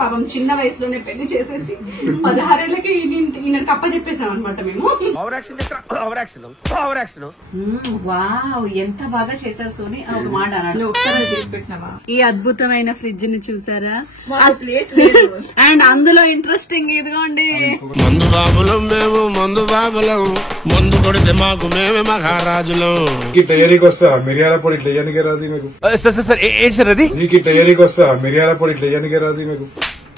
పాపం చిన్న వయసులోనే పెళ్లి చేసేసి 16 ఏళ్ళకి ఈయన కప్ప చెప్పేసాం అనమాట మేము. వావ్, ఎంత బాగా చేశారు సోని. ఒక మాట చేసి పెట్టినావా? ఈ అద్భుతమైన ఫ్రిడ్జ్ ని చూసారా? అండ్ అందులో ఇంట్రెస్టింగ్ ఇదిగోండి, మందు బాబులం మేము, మందు బాబులం, మందు కొడితే మాకు మేమే మహారాజులు. తయారీకి వస్తా మిరియాల పొడి ఇట్లా వేయడానికి రాదు మీకు. ఏంటి సార్ అది? నీకు తయారీకి వస్తా మిరియాల పొడి ఇట్లా వేయడానికి రాదు మీకు.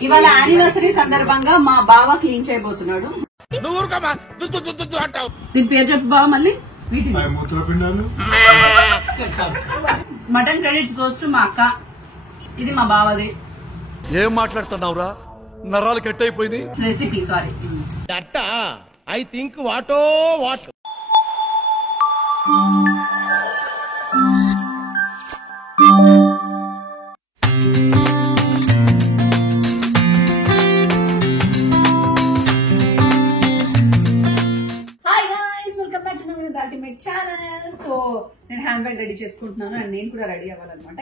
ఇవాళ యానివర్సరీ సందర్భంగా మా బావ క్లీన్ చేయబోతున్నాడు. దీని పేరు చెప్పు బావ. మళ్ళీ మటన్ క్రెడిట్స్ గోస్ టు మా అక్క. ఇది మా బావది. ఏం మాట్లాడుతున్నావురా? నరాలు కట్ అయిపోయింది. Recipe sorry. ఐ థింక్ వాటో వాట్. ఛానల్. సో నేను హ్యాండ్ బ్యాగ్ రెడీ చేసుకుంటున్నాను అండ్ నేను కూడా రెడీ అవ్వాలన్నమాట.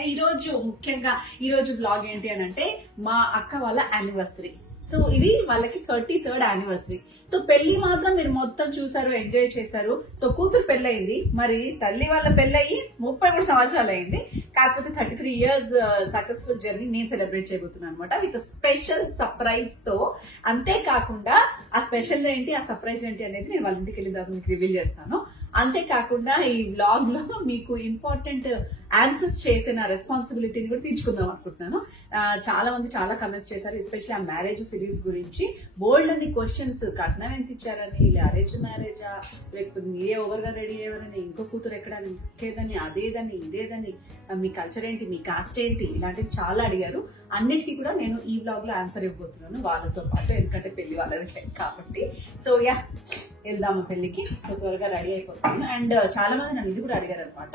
ఈ రోజు వ్లాగ్ ఏంటి అని అంటే మా అక్క వాళ్ళ యానివర్సరీ. సో ఇది వాళ్ళకి 33rd యానివర్సరీ. సో పెళ్లి మాత్రం మీరు మొత్తం చూసారు, ఎంజాయ్ చేశారు. సో కూతురు పెళ్ళయింది, మరి తల్లి వాళ్ళ పెళ్ళయి 33 సంవత్సరాలు అయింది. కాకపోతే 33 years సక్సెస్ఫుల్ జర్నీ నేను సెలబ్రేట్ చేయబోతున్నాను అనమాట, విత్ స్పెషల్ సర్ప్రైజ్ తో. అంతేకాకుండా ఆ స్పెషల్ ఏంటి, ఆ సర్ప్రైజ్ ఏంటి అనేది నేను వాళ్ళ ఇంటికి వెళ్ళిన తర్వాత మీకు రివీల్ చేస్తాను. అంతేకాకుండా ఈ వ్లాగ్ లో మీకు ఇంపార్టెంట్ ఆన్సర్స్ చేసే నా రెస్పాన్సిబిలిటీని కూడా తీర్చుకుందాం అనుకుంటున్నాను. చాలా మంది చాలా కమెంట్స్ చేశారు, ఎస్పెషల్లీ ఆ మ్యారేజ్ సిరీస్ గురించి. బోల్డ్ అన్ని క్వశ్చన్స్, కట్నం ఎంత ఇచ్చారని, అరేంజ్ మ్యారేజా, లేకపోతే మీరే ఓవర్ గా రెడీ అయ్యారని, ఇంకో కూతురు ఎక్కడని, ఇంకేదని, అదేదని, ఇదేదని, మీ కల్చర్ ఏంటి, మీ కాస్ట్ ఏంటి, ఇలాంటివి చాలా అడిగారు. అన్నిటికీ కూడా నేను ఈ వ్లాగ్ లో ఆన్సర్ ఇవ్వబోతున్నాను వాళ్ళతో పాటు, ఎందుకంటే పెళ్లి వాళ్ళది కాబట్టి. సో యా, వెళ్దాము పెళ్లికి. సో త్వరగా రెడీ అయిపోతాను. అండ్ చాలా మంది నన్ను ఇది కూడా అడిగారు అనమాట,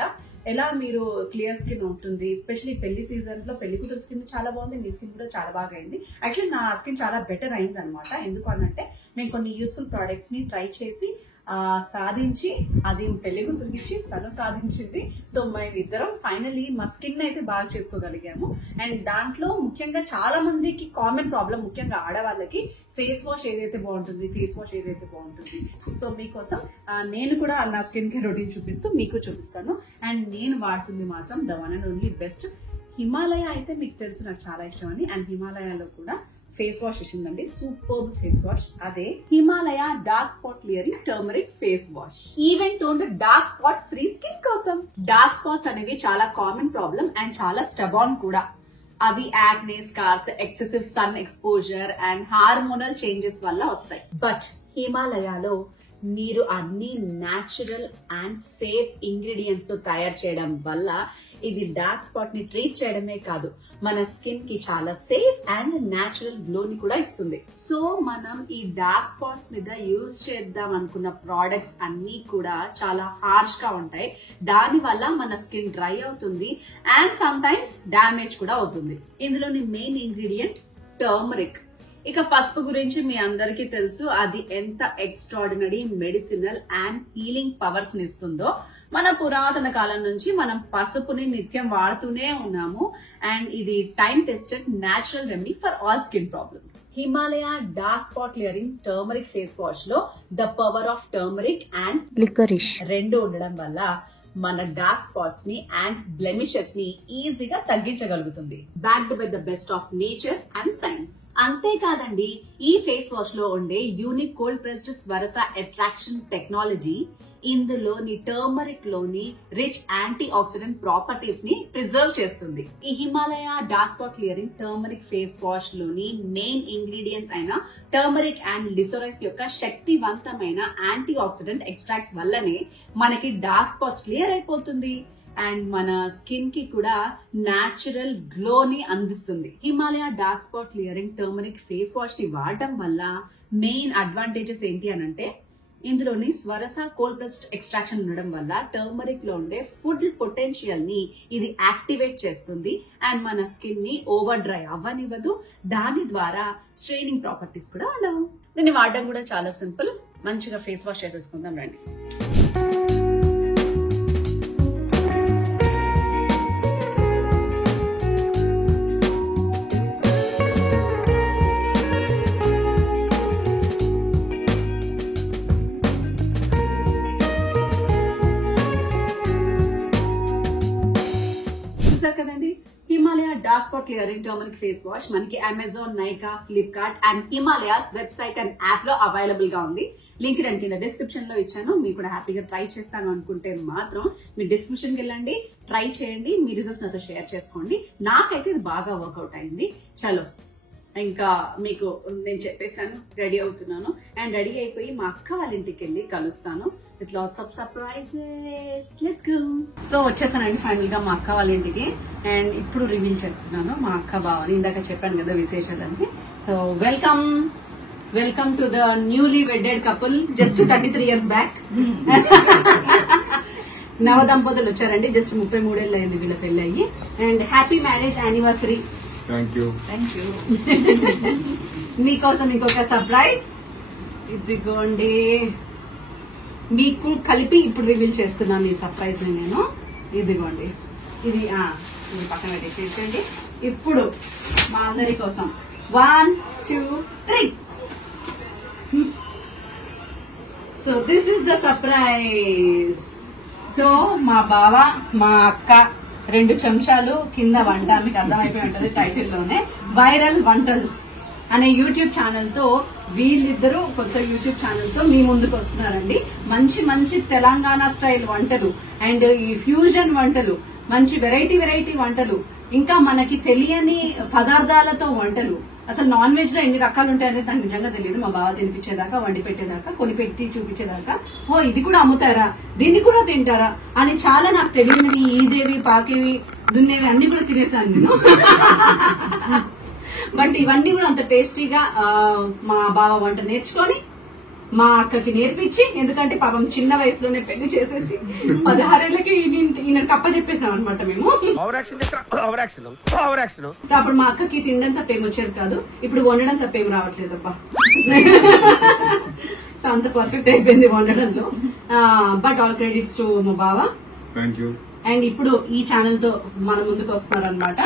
ఎలా మీరు క్లియర్ స్కిన్ ఉంటుంది, ఎస్పెషల్లీ పెళ్లి సీజన్ లో. పెళ్లి కూతురు స్కిన్ చాలా బాగుంది, మీ స్కిన్ కూడా చాలా బాగా అయింది. యాక్చువల్లీ నా స్కిన్ చాలా బెటర్ అయింది అనమాట. ఎందుకు అనంటే నేను కొన్ని యూస్ఫుల్ ప్రోడక్ట్స్ ని ట్రై చేసి సాధించి, అది పెళ్లి కూతురికి ఇచ్చి తను సాధించింది. సో మేమిద్దరం ఫైనలీ మా స్కిన్ అయితే బాగా చేసుకోగలిగాము. అండ్ దాంట్లో ముఖ్యంగా చాలా మందికి కామన్ ప్రాబ్లం, ముఖ్యంగా ఆడవాళ్ళకి, ఫేస్ వాష్ ఏదైతే బాగుంటుంది. సో మీకోసం నేను కూడా నా స్కిన్ కేర్ రొటీన్ చూపిస్తూ మీకు చూపిస్తాను. అండ్ నేను వాడుతుంది మాత్రం the one and only best Himalaya. అయితే మీకు తెలుసు నాకు చాలా ఇష్టం అని. అండ్ హిమాలయాలో కూడా ఫేస్ వాష్ ఇచ్చిందండి, సూపర్ ఫేస్ వాష్. అదే Himalaya dark spot clearing turmeric face wash. Even toned dark spot free skin కోసం. డార్క్ స్పాట్స్ అనేవి చాలా కామన్ ప్రాబ్లం అండ్ చాలా స్టబాన్ కూడా. అవి acne, scars, excessive sun exposure and hormonal changes వల్ల వస్తాయి. బట్ హిమాలయాలో మీరు అన్ని న్యాచురల్ అండ్ సేఫ్ ఇంగ్రీడియంట్స్ తో తయారు చేయడం వల్ల ఇది డార్క్ స్పాట్ ని ట్రీట్ చేయడమే కాదు, మన స్కిన్ కి చాలా సేఫ్ అండ్ న్యాచురల్ గ్లో ని కూడా ఇస్తుంది. సో మనం ఈ డార్క్ స్పాట్స్ మీద యూజ్ చేద్దాం అనుకున్న ప్రోడక్ట్స్ అన్ని కూడా చాలా హార్ష్ గా ఉంటాయి. దాని వల్ల మన స్కిన్ డ్రై అవుతుంది అండ్ సమ్ టైమ్స్ డామేజ్ కూడా అవుతుంది. ఇందులోని మెయిన్ ఇంగ్రీడియంట్ టర్మరిక్. ఇక పసుపు గురించి మీ అందరికీ తెలుసు, అది ఎంత extraordinary medicinal and healing powers ని ఇస్తుందో. మన పురాతన కాలం నుంచి మనం పసుపుని నిత్యం వాడుతూనే ఉన్నాము. అండ్ ఇది time tested natural remedy for all skin problems. Himalaya dark spot clearing turmeric face wash లో the power of turmeric and licorice రెండు ఉండడం వల్ల మన డార్క్ స్పాట్స్ ని అండ్ బ్లెమిషెస్ ని ఈజీగా తగ్గించగలుగుతుంది. Backed by the best of nature and science. అంతేకాదండి, ఈ ఫేస్ వాష్ లో ఉండే యూనిక్ కోల్డ్ ప్రెస్డ్ స్వరస అట్రాక్షన్ టెక్నాలజీ ఇందులోని టర్మరిక్ లోని రిచ్ యాంటీ ఆక్సిడెంట్ ప్రాపర్టీస్ ని ప్రిజర్వ్ చేస్తుంది. ఈ Himalaya dark spot clearing turmeric face wash లోని మెయిన్ ఇంగ్రీడియంట్స్ అయిన టర్మరిక్ అండ్ లిసోరైస్ యొక్క శక్తివంతమైన యాంటీ ఆక్సిడెంట్ ఎక్స్ట్రాక్ట్స్ వల్లనే మనకి డార్క్ స్పాట్స్ క్లియర్ అయిపోతుంది అండ్ మన స్కిన్ కి కూడా న్యాచురల్ గ్లో ని అందిస్తుంది. Himalaya dark spot clearing turmeric face wash ని వాడటం వల్ల మెయిన్ అడ్వాంటేజెస్ ఏంటి అనంటే, ఇందులోని స్వరస కోల్డ్ ప్రెస్డ్ ఎక్స్ట్రాక్షన్ ఉండడం వల్ల టర్మరిక్ లో ఉండే ఫుడ్ పొటెన్షియల్ ని ఇది యాక్టివేట్ చేస్తుంది అండ్ మన స్కిన్ ని ఓవర్ డ్రై అవ్వనివ్వదు. దాని ద్వారా స్ట్రెయినింగ్ ప్రాపర్టీస్ కూడా ఉండవు. దీన్ని వాడడం కూడా చాలా సింపుల్. మంచిగా ఫేస్ వాష్ చేసుకుందాం రండి. క్లియరింగ్ టర్మరిక్ ఫేస్ వాష్ మనకి Amazon, Nykaa, Flipkart and Himalayas website and app లో అవైలబుల్ గా ఉంది. లింక్ నేను కింద డిస్క్రిప్షన్ లో ఇచ్చాను. మీరు కూడా హ్యాపీగా ట్రై చేస్తాను అనుకుంటే మాత్రం మీరు డిస్క్రిప్షన్ కి వెళ్ళండి, ట్రై చేయండి, మీ రిజల్ట్స్ నాతో షేర్ చేసుకోండి. నాకైతే ఇది బాగా వర్కౌట్ అయింది. చలో ఇంకా మీకు నేను చెప్పేశాను, రెడీ అవుతున్నాను. అండ్ రెడీ అయిపోయి మా అక్క వాళ్ళ ఇంటికి వెళ్ళి కలుస్తాను with lots of surprises. Let's go. So వచ్చేసానండి ఫైనల్ గా మా అక్క వాళ్ళ ఇంటికి. అండ్ ఇప్పుడు రివీల్ చేస్తున్నాను మా అక్క బావని. ఇందాక చెప్పాను కదా విశేషాలని. So welcome to the newly wedded couple, just 33 years back. నవ దంపతులు వచ్చారండి. జస్ట్ 33 ఏళ్ళు అయింది వీళ్ళ పెళ్లి అయ్యి. And happy marriage anniversary. Thank you. మీకోసం ఇంకొక సర్ప్రైజ్ ఇదిగోండి. మీకు కలిపి ఇప్పుడు రివీల్ చేస్తున్నాను ఈ సర్ప్రైజ్ ని నేను. ఇదిగోండి, ఇది పక్కన పెట్టేసేయండి. ఇప్పుడు మా అందరి కోసం 1, 2, 3. So this is the surprise. So మా బావ, మా అక్క 2 చెంచాలు కింద వంట. మీకు అర్థమైపోయి ఉంటది టైటిల్ లోనే. వైరల్ వంటల్స్ అనే యూట్యూబ్ ఛానల్ తో వీళ్ళిద్దరూ కొత్త యూట్యూబ్ ఛానల్ తో మీ ముందుకు వస్తున్నారండి. మంచి మంచి తెలంగాణ స్టైల్ వంటలు అండ్ ఈ ఫ్యూజన్ వంటలు, మంచి వెరైటీ వంటలు, ఇంకా మనకి తెలియని పదార్థాలతో వంటలు. అసలు నాన్ వెజ్ లో ఎన్ని రకాలు ఉంటాయనేది నాకు నిజంగా తెలియదు. మా బావ తినిపించేదాకా, వండి పెట్టేదాకా, కొని పెట్టి చూపించేదాకా, ఓ ఇది కూడా అమ్ముతారా, దీన్ని కూడా తింటారా అని చాలా నాకు తెలియని ఈదేవి, పాకేవి, దున్నేవి అన్ని కూడా తినేసాను నేను. బట్ ఇవన్నీ కూడా అంత టేస్టీగా మా బావ వంట నేర్చుకొని మా అక్కకి నేర్పించి, ఎందుకంటే పాపం చిన్న వయసులోనే పెళ్లి చేసేసి 16 ఏళ్లకి ఈయన కప్ప చెప్పేసాం అనమాట మేము. అప్పుడు మా అక్కకి తినడం తప్ప ఏమి వచ్చేది కాదు, ఇప్పుడు వండడం తప్ప ఏమి రావట్లేదు అబ్బా. సో అంత పర్ఫెక్ట్ అయిపోయింది వండడంలో. బట్ ఆల్ క్రెడిట్స్ టు మా బావ. Thank you. అండ్ ఇప్పుడు ఈ ఛానల్ తో మన ముందుకు వస్తున్నారనమాట.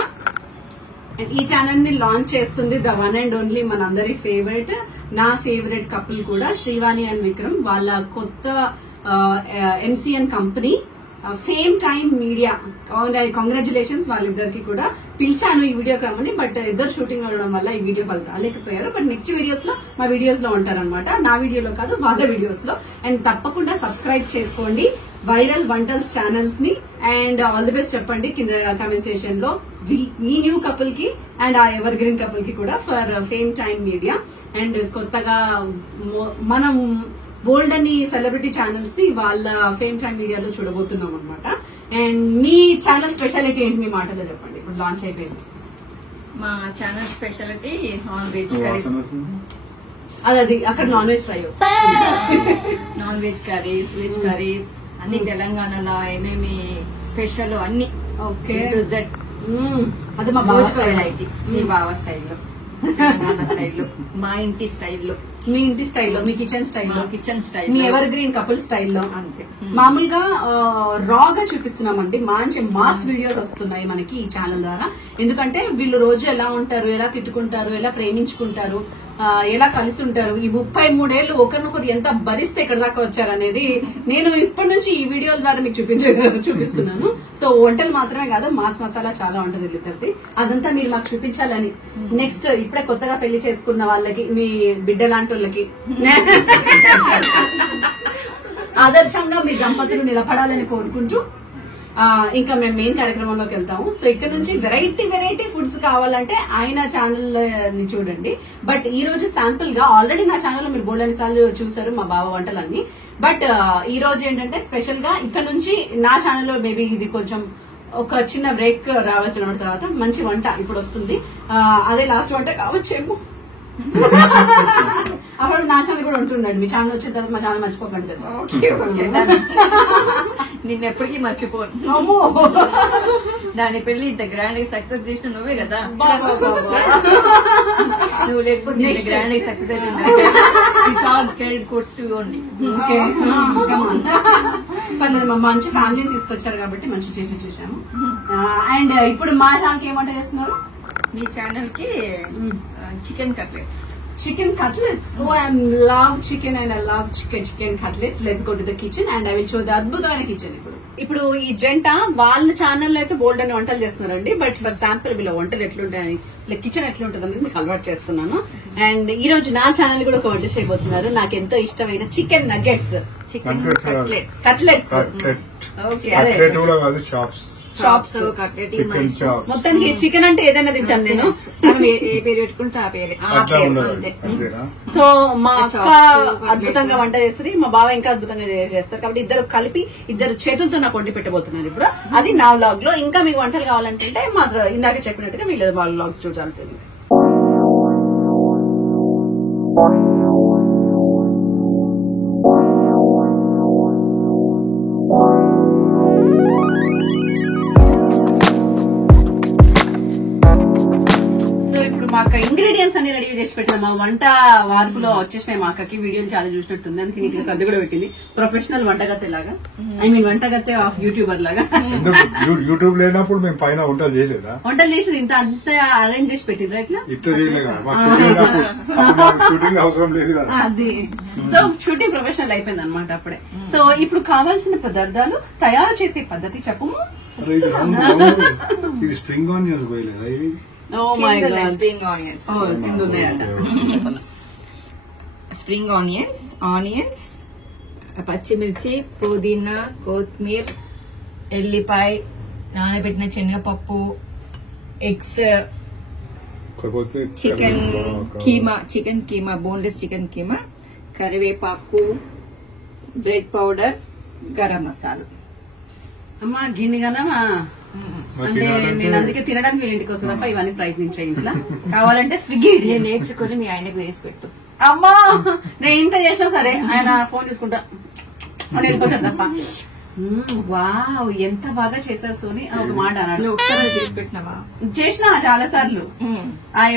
ఈ ఛానల్ ని లాంచ్ చేస్తుంది ద వన్ అండ్ ఓన్లీ మనందరి ఫేవరెట్, నా ఫేవరెట్ కపుల్ కూడా, శ్రీవాణి అండ్ విక్రమ్. వాళ్ళ కొత్త MCN company fame time media. Congratulations వాళ్ళిద్దరికి కూడా. పిలిచాను ఈ వీడియో క్రమని, బట్ ఇద్దరు షూటింగ్ ఉండడం వల్ల ఈ వీడియో వాళ్ళు రాలేకపోయారు. బట్ నెక్స్ట్ వీడియోస్ లో మా వీడియోస్ లో ఉంటారనమాట. నా వీడియోలో కాదు, వాళ్ళ వీడియోస్ లో. అండ్ తప్పకుండా సబ్స్క్రైబ్ చేసుకోండి వైరల్ వంటల్స్ ఛానల్స్ ని. అండ్ ఆల్ ది బెస్ట్ చెప్పండి కింద కామెంట్ సెక్షన్ లో ఈ న్యూ కపుల్ కి అండ్ ఆ ఎవర్ గ్రీన్ కపుల్ కి కూడా for fame time media. And కొత్తగా మనం బోల్డ్ అని సెలబ్రిటీ ఛానల్స్ ని వాళ్ళ ఫేమ్ టైమ్ మీడియాలో చూడబోతున్నాం అనమాట. అండ్ మీ ఛానల్ స్పెషాలిటీ ఏంటి మీ మాటలో చెప్పండి, ఇప్పుడు లాంచ్ అయిపోయింది. మా channel speciality non veg curries. అది అక్కడ non veg fry, non veg curries, veg curries అన్ని తెలంగాణలో ఏమేమి స్పెషల్ అన్ని. ఓకే, అది మా బావ వెరైటీ. మీ బావ స్టైల్లో, తెలంగాణ స్టైల్లో, మా ఇంటి స్టైల్లో, మీ ఇంటి స్టైల్లో, మీ కిచెన్ స్టైల్లో, కిచెన్ స్టైల్, మీ ఎవర్ గ్రీన్ కపుల్ స్టైల్లో. అంతే. మామూలుగా రాగా చూపిస్తున్నామండి. మంచి మాస్ వీడియోస్ వస్తున్నాయి మనకి ఈ ఛానల్ ద్వారా. ఎందుకంటే వీళ్ళు రోజు ఎలా ఉంటారు, ఎలా తిట్టుకుంటారు, ఎలా ప్రేమించుకుంటారు, ఎలా కలిసి ఉంటారు, ఈ 33 ఏళ్లు ఒకరినొకరు ఎంత భరిస్తే ఇక్కడ దాకా వచ్చారనేది నేను ఇప్పటి నుంచి ఈ వీడియోల ద్వారా మీకు చూపిస్తున్నాను. సో వంటలు మాత్రమే కాదు, మాస్ మసాలా చాలా ఉంటుంది వీళ్ళిద్దరిది. అదంతా మీరు మాకు చూపించాలని. నెక్స్ట్ ఇప్పుడే కొత్తగా పెళ్లి చేసుకున్న వాళ్ళకి, మీ బిడ్డ లాంటి వాళ్ళకి ఆదర్శంగా మీ దంపతులు నిలబడాలని కోరుకుంటూ ఇంకా మేము మెయిన్ కార్యక్రమంలోకి వెళ్తాము. సో ఇక్కడ నుంచి వెరైటీ ఫుడ్స్ కావాలంటే ఆయన ఛానల్ ని చూడండి. బట్ ఈ రోజు శాంపుల్ గా ఆల్రెడీ నా ఛానల్లో మీరు బోల్డని సార్లు చూసారు మా బావ వంటలన్నీ. బట్ ఈ రోజు ఏంటంటే స్పెషల్ గా ఇక్కడ నుంచి నా ఛానల్లో మేబీ ఇది కొంచెం ఒక చిన్న బ్రేక్ రావచ్చు అన్నమాట. తర్వాత మంచి వంట ఇప్పుడు వస్తుంది, అదే లాస్ట్ వంట కావచ్చేమో. అప్పుడు నా ఛానల్ కూడా ఉంటున్నాడు. మీ ఛానల్ వచ్చిన తర్వాత మా ఛానల్ మర్చిపోకండి. నిన్న ఎప్పటికీ మర్చిపోను. అమ్మో, దాని పెళ్లి ఇంత గ్రాండ్ గా సక్సెస్ చేసిన నువ్వే కదా. నువ్వు లేకపోతే ఇంత గ్రాండ్ గా సక్సెస్ అయితే క్రెడిట్ కోర్స్ టు ఓన్లీ. పర్లేదు, మా మంచి ఫ్యామిలీని తీసుకొచ్చారు కాబట్టి మంచి చేసాము. అండ్ ఇప్పుడు మా ఛానల్ కి ఏమంట చేస్తున్నారు? మీ ఛానల్ కి chicken cutlets. chicken cutlets. Oh, I love chicken and I love chicken cutlets. Let's go to the kitchen and I will show the అద్భుతమైన కిచెన్. ఇప్పుడు ఈ జంట వాళ్ళ ఛానల్లో అయితే బోల్డ్ అని వంటలు చేస్తున్నారండి. బట్ ఫర్ శాంపుల్ వీళ్ళ వంటలు ఎట్లుంటాయని, కిచెన్ ఎట్లుంటుందని మీకు అలవాటు చేస్తున్నాను. అండ్ ఈ రోజు నా ఛానల్ కూడా ఒక వంట చేయబోతున్నారు. నాకు ఎంతో ఇష్టమైన chicken nuggets, chicken cutlets. Okay, అదే షాప్స్ మొత్తానికి చికెన్ అంటే ఏదైనా తింటాను నేను. ఏ పేరు పెట్టుకుంటే ఆ పేరే. సో మా అక్క అద్భుతంగా వంట చేస్తుంది, మా బావ ఇంకా అద్భుతంగా చేస్తారు. కాబట్టి ఇద్దరు కలిపి ఇద్దరు చేతులతో నాకు వండి పెట్టబోతున్నారు ఇప్పుడు. అది నా వ్లాగ్ లో. ఇంకా మీకు వంటలు కావాలంటే మాత్రం ఇందాక చెప్పినట్టుగా వీళ్ళు వాళ్ళ వ్లాగ్స్ చూడాల్సింది. మా అక్క ఇంగ్రీడియంట్స్ అన్ని రెడీ చేసి పెట్టిన మా వంట వార్పులో వచ్చేసినాయి. మా అక్కకి వీడియోలు చాలా చూసినట్టుంది, అందుకే నీట్గా సర్ది కూడా పెట్టింది. ప్రొఫెషనల్ వంటగత్తె లాగా, ఐ మీన్ వంటగత్తె ఆఫ్ యూట్యూబర్ లాగా. యూట్యూబ్ లేనప్పుడు మేము పైన వంటలు చేయలేదా? వంటలు చేసి ఇంత అంతా అరేంజ్ చేసి పెట్టిండ్రా ఇట్లా? షూటింగ్ అవసరం లేదు కదా అది. సో షూటింగ్ ప్రొఫెషనల్ అయిపోయింది అనమాట అప్పుడే. సో ఇప్పుడు కావాల్సిన పదార్థాలు, తయారు చేసే పద్ధతి చెప్పము. ఇది స్ప్రింగ్ ఆనియన్స్ పోయలేదా? ఇది spring onions. Spring onions, onions, పచ్చిమిర్చి, పుదీనా, కొత్తిమీర, ఎల్లిపాయ, నానబెట్టిన శనగపప్పు, eggs, chicken keema, boneless chicken keema, కరివేపాకు, బ్రెడ్ పౌడర్, గరం మసాలా. అమ్మా గిన్నెగానమ్మా అంటే నేను అందుకే తినడానికి వీళ్ళ ఇంటికి వస్తుంది తప్ప ఇవన్నీ ప్రయత్నించే ఇంట్లో. కావాలంటే స్విగ్గీ నేర్చుకుని మీ ఆయనకు వేసి పెట్టు. అమ్మా నేను ఇంత చేసినా సరే ఆయన ఫోన్ చూసుకుంటా అని వెళ్ళిపోతాడు తప్ప. వావ్, ఎంత బాగా చేశారు సోని. ఒక మాట అన్నాడు. ఒకసారి చేసి పెట్టినావా? చేసినా చాలా సార్లు.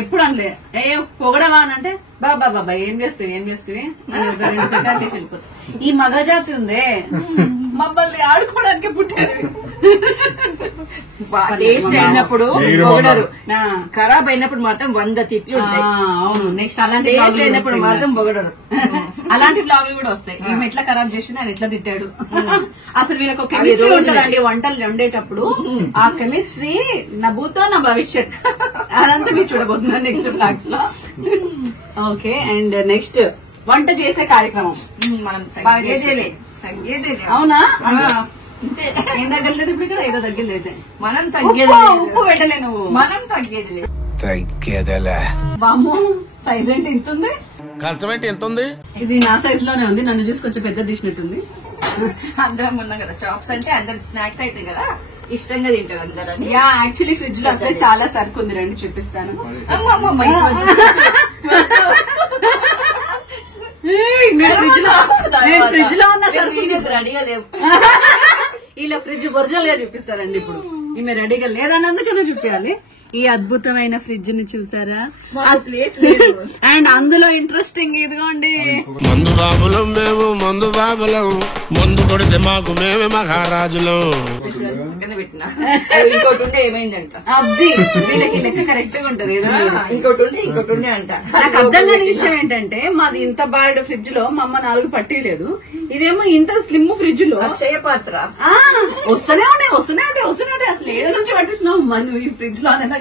ఎప్పుడు అనలే ఏ పొగడవా అని అంటే బాబా ఏం చేస్తావు అని 2 సెకండ్లు చేసి వెళ్ళిపోతుంది. ఈ మగజాతి ఉందే మమ్మల్ని ఆడుకోవడానికి పుట్టారు. టేస్ట్ అయినప్పుడు పొగడరు, ఖరాబ్ అయినప్పుడు మాత్రం 100 తిట్లు ఉంటాయి. అవును, నెక్స్ట్ అలాంటి టేస్ట్ అయినప్పుడు మాత్రం పొగడరు. అలాంటి బ్లాగులు కూడా వస్తాయి. మేము ఎట్లా ఖరాబ్ చేసింది, ఆయన ఎట్లా తిట్టాడు. అసలు వీళ్ళకి ఒక కెమిస్ట్రీ ఉంటుందండి వంటలు వండేటప్పుడు. ఆ కెమిస్ట్రీ నా భూతో నా భవిష్యత్ అదంతా మీరు చూడబోతున్నారు నెక్స్ట్ బ్లాగ్స్ లో. ఓకే, అండ్ నెక్స్ట్ వంట చేసే కార్యక్రమం మనం తగ్గేదేలే. అవునా? ఏం తగ్గలేదు ఇప్పుడు ఇక్కడ, ఏదో తగ్గింది అయితే. మనం తగ్గేది ఉప్పు పెట్టలే నువ్వు. మనం తగ్గేదిలే. బామ్మో, సైజ్ ఏంటి ఇంత ఉంది? కంచం ఏంటి ఎంత ఉంది? ఇది నా సైజ్ లోనే ఉంది, నన్ను చూసి కొంచెం పెద్ద తీసినట్టుంది. అందరం ఉన్నాం కదా, చాప్స్ అంటే అందరు స్నాక్స్ అయితే కదా ఇష్టంగా తింటారు అందరూ. యా, యాక్చువల్లీ ఫ్రిడ్జ్ లో అసలు చాలా సరుకు ఉంది, రండి చూపిస్తాను. ఫ్రిడ్జ్ లో ఉన్న రెడీగా లేవు. ఇలా ఫ్రిడ్జ్ ఒరిజినల్ గా చూపిస్తారండి. ఇప్పుడు ఈమె రెడీగా లేదన్నందుకనే చూపించాలి. ఈ అద్భుతమైన ఫ్రిడ్జ్ ని చూసారా? అండ్ అందులో ఇంట్రెస్టింగ్ ఇదిగోండి, మందు బాబులం మేము, మందు బాబులం, మందు కొడితే మాకు మేమే మహారాజులం. పెట్టినా ఇంకోటి ఉంటే ఏమైందంట. అది వీళ్ళకి లెక్క కరెక్ట్ గా ఉంటది. ఏదో ఇంకోటి ఉండే అంట. నాకు అర్థం కాని విషయం ఏంటంటే, మాది ఇంత బాడ్ ఫ్రిడ్జ్ లో మా అమ్మ 4 పట్టీలేదు, ఇదేమో ఇంత స్లిమ్ ఫ్రిడ్జ్ లో అక్షయ పాత్ర వస్తూనే ఉంటాయి. అసలు ఏడు నుంచి పట్టించినావు మనం ఈ ఫ్రిడ్జ్ లో అనేది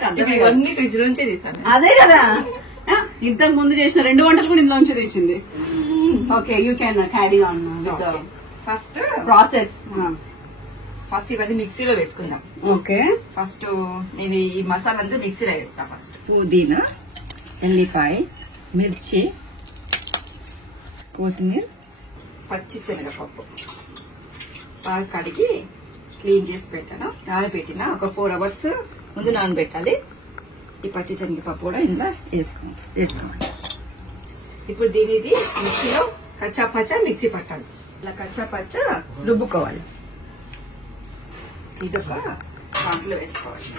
అన్ని ఫ్రిడ్జ్ నుంచి తీసాను. అదే కదా, ఇంతకు ముందు చేసిన 2 వంటలు కూడా ఇందులో నుంచి తెచ్చింది. Okay, you can carry on first process. First ఇవన్నీ మిక్సీలో వేసుకుందాం. ఓకే, ఫస్ట్ నేను ఈ మసాలా అంతా మిక్సీలో వేస్తా. ఫస్ట్ పుదీనా, ఎల్లిపాయ, మిర్చి, కొత్తిమీర, పచ్చి శనగపప్పు బాగా కడిగి క్లీన్ చేసి పెట్టాను. నానబెట్టిన ఒక 4 hours ముందు నానబెట్టాలి. ఈ పచ్చి శనగపప్పు కూడా ఇందులో వేసుకోవాలి. ఇప్పుడు దీనిది మిక్సీలో కచ్చా పచ్చా మిక్సీ పట్టాలి. ఇలా కచ్చా పచ్చా రుబ్బుకోవాలి. ఇదొక పాటలో వేసుకోవాలి.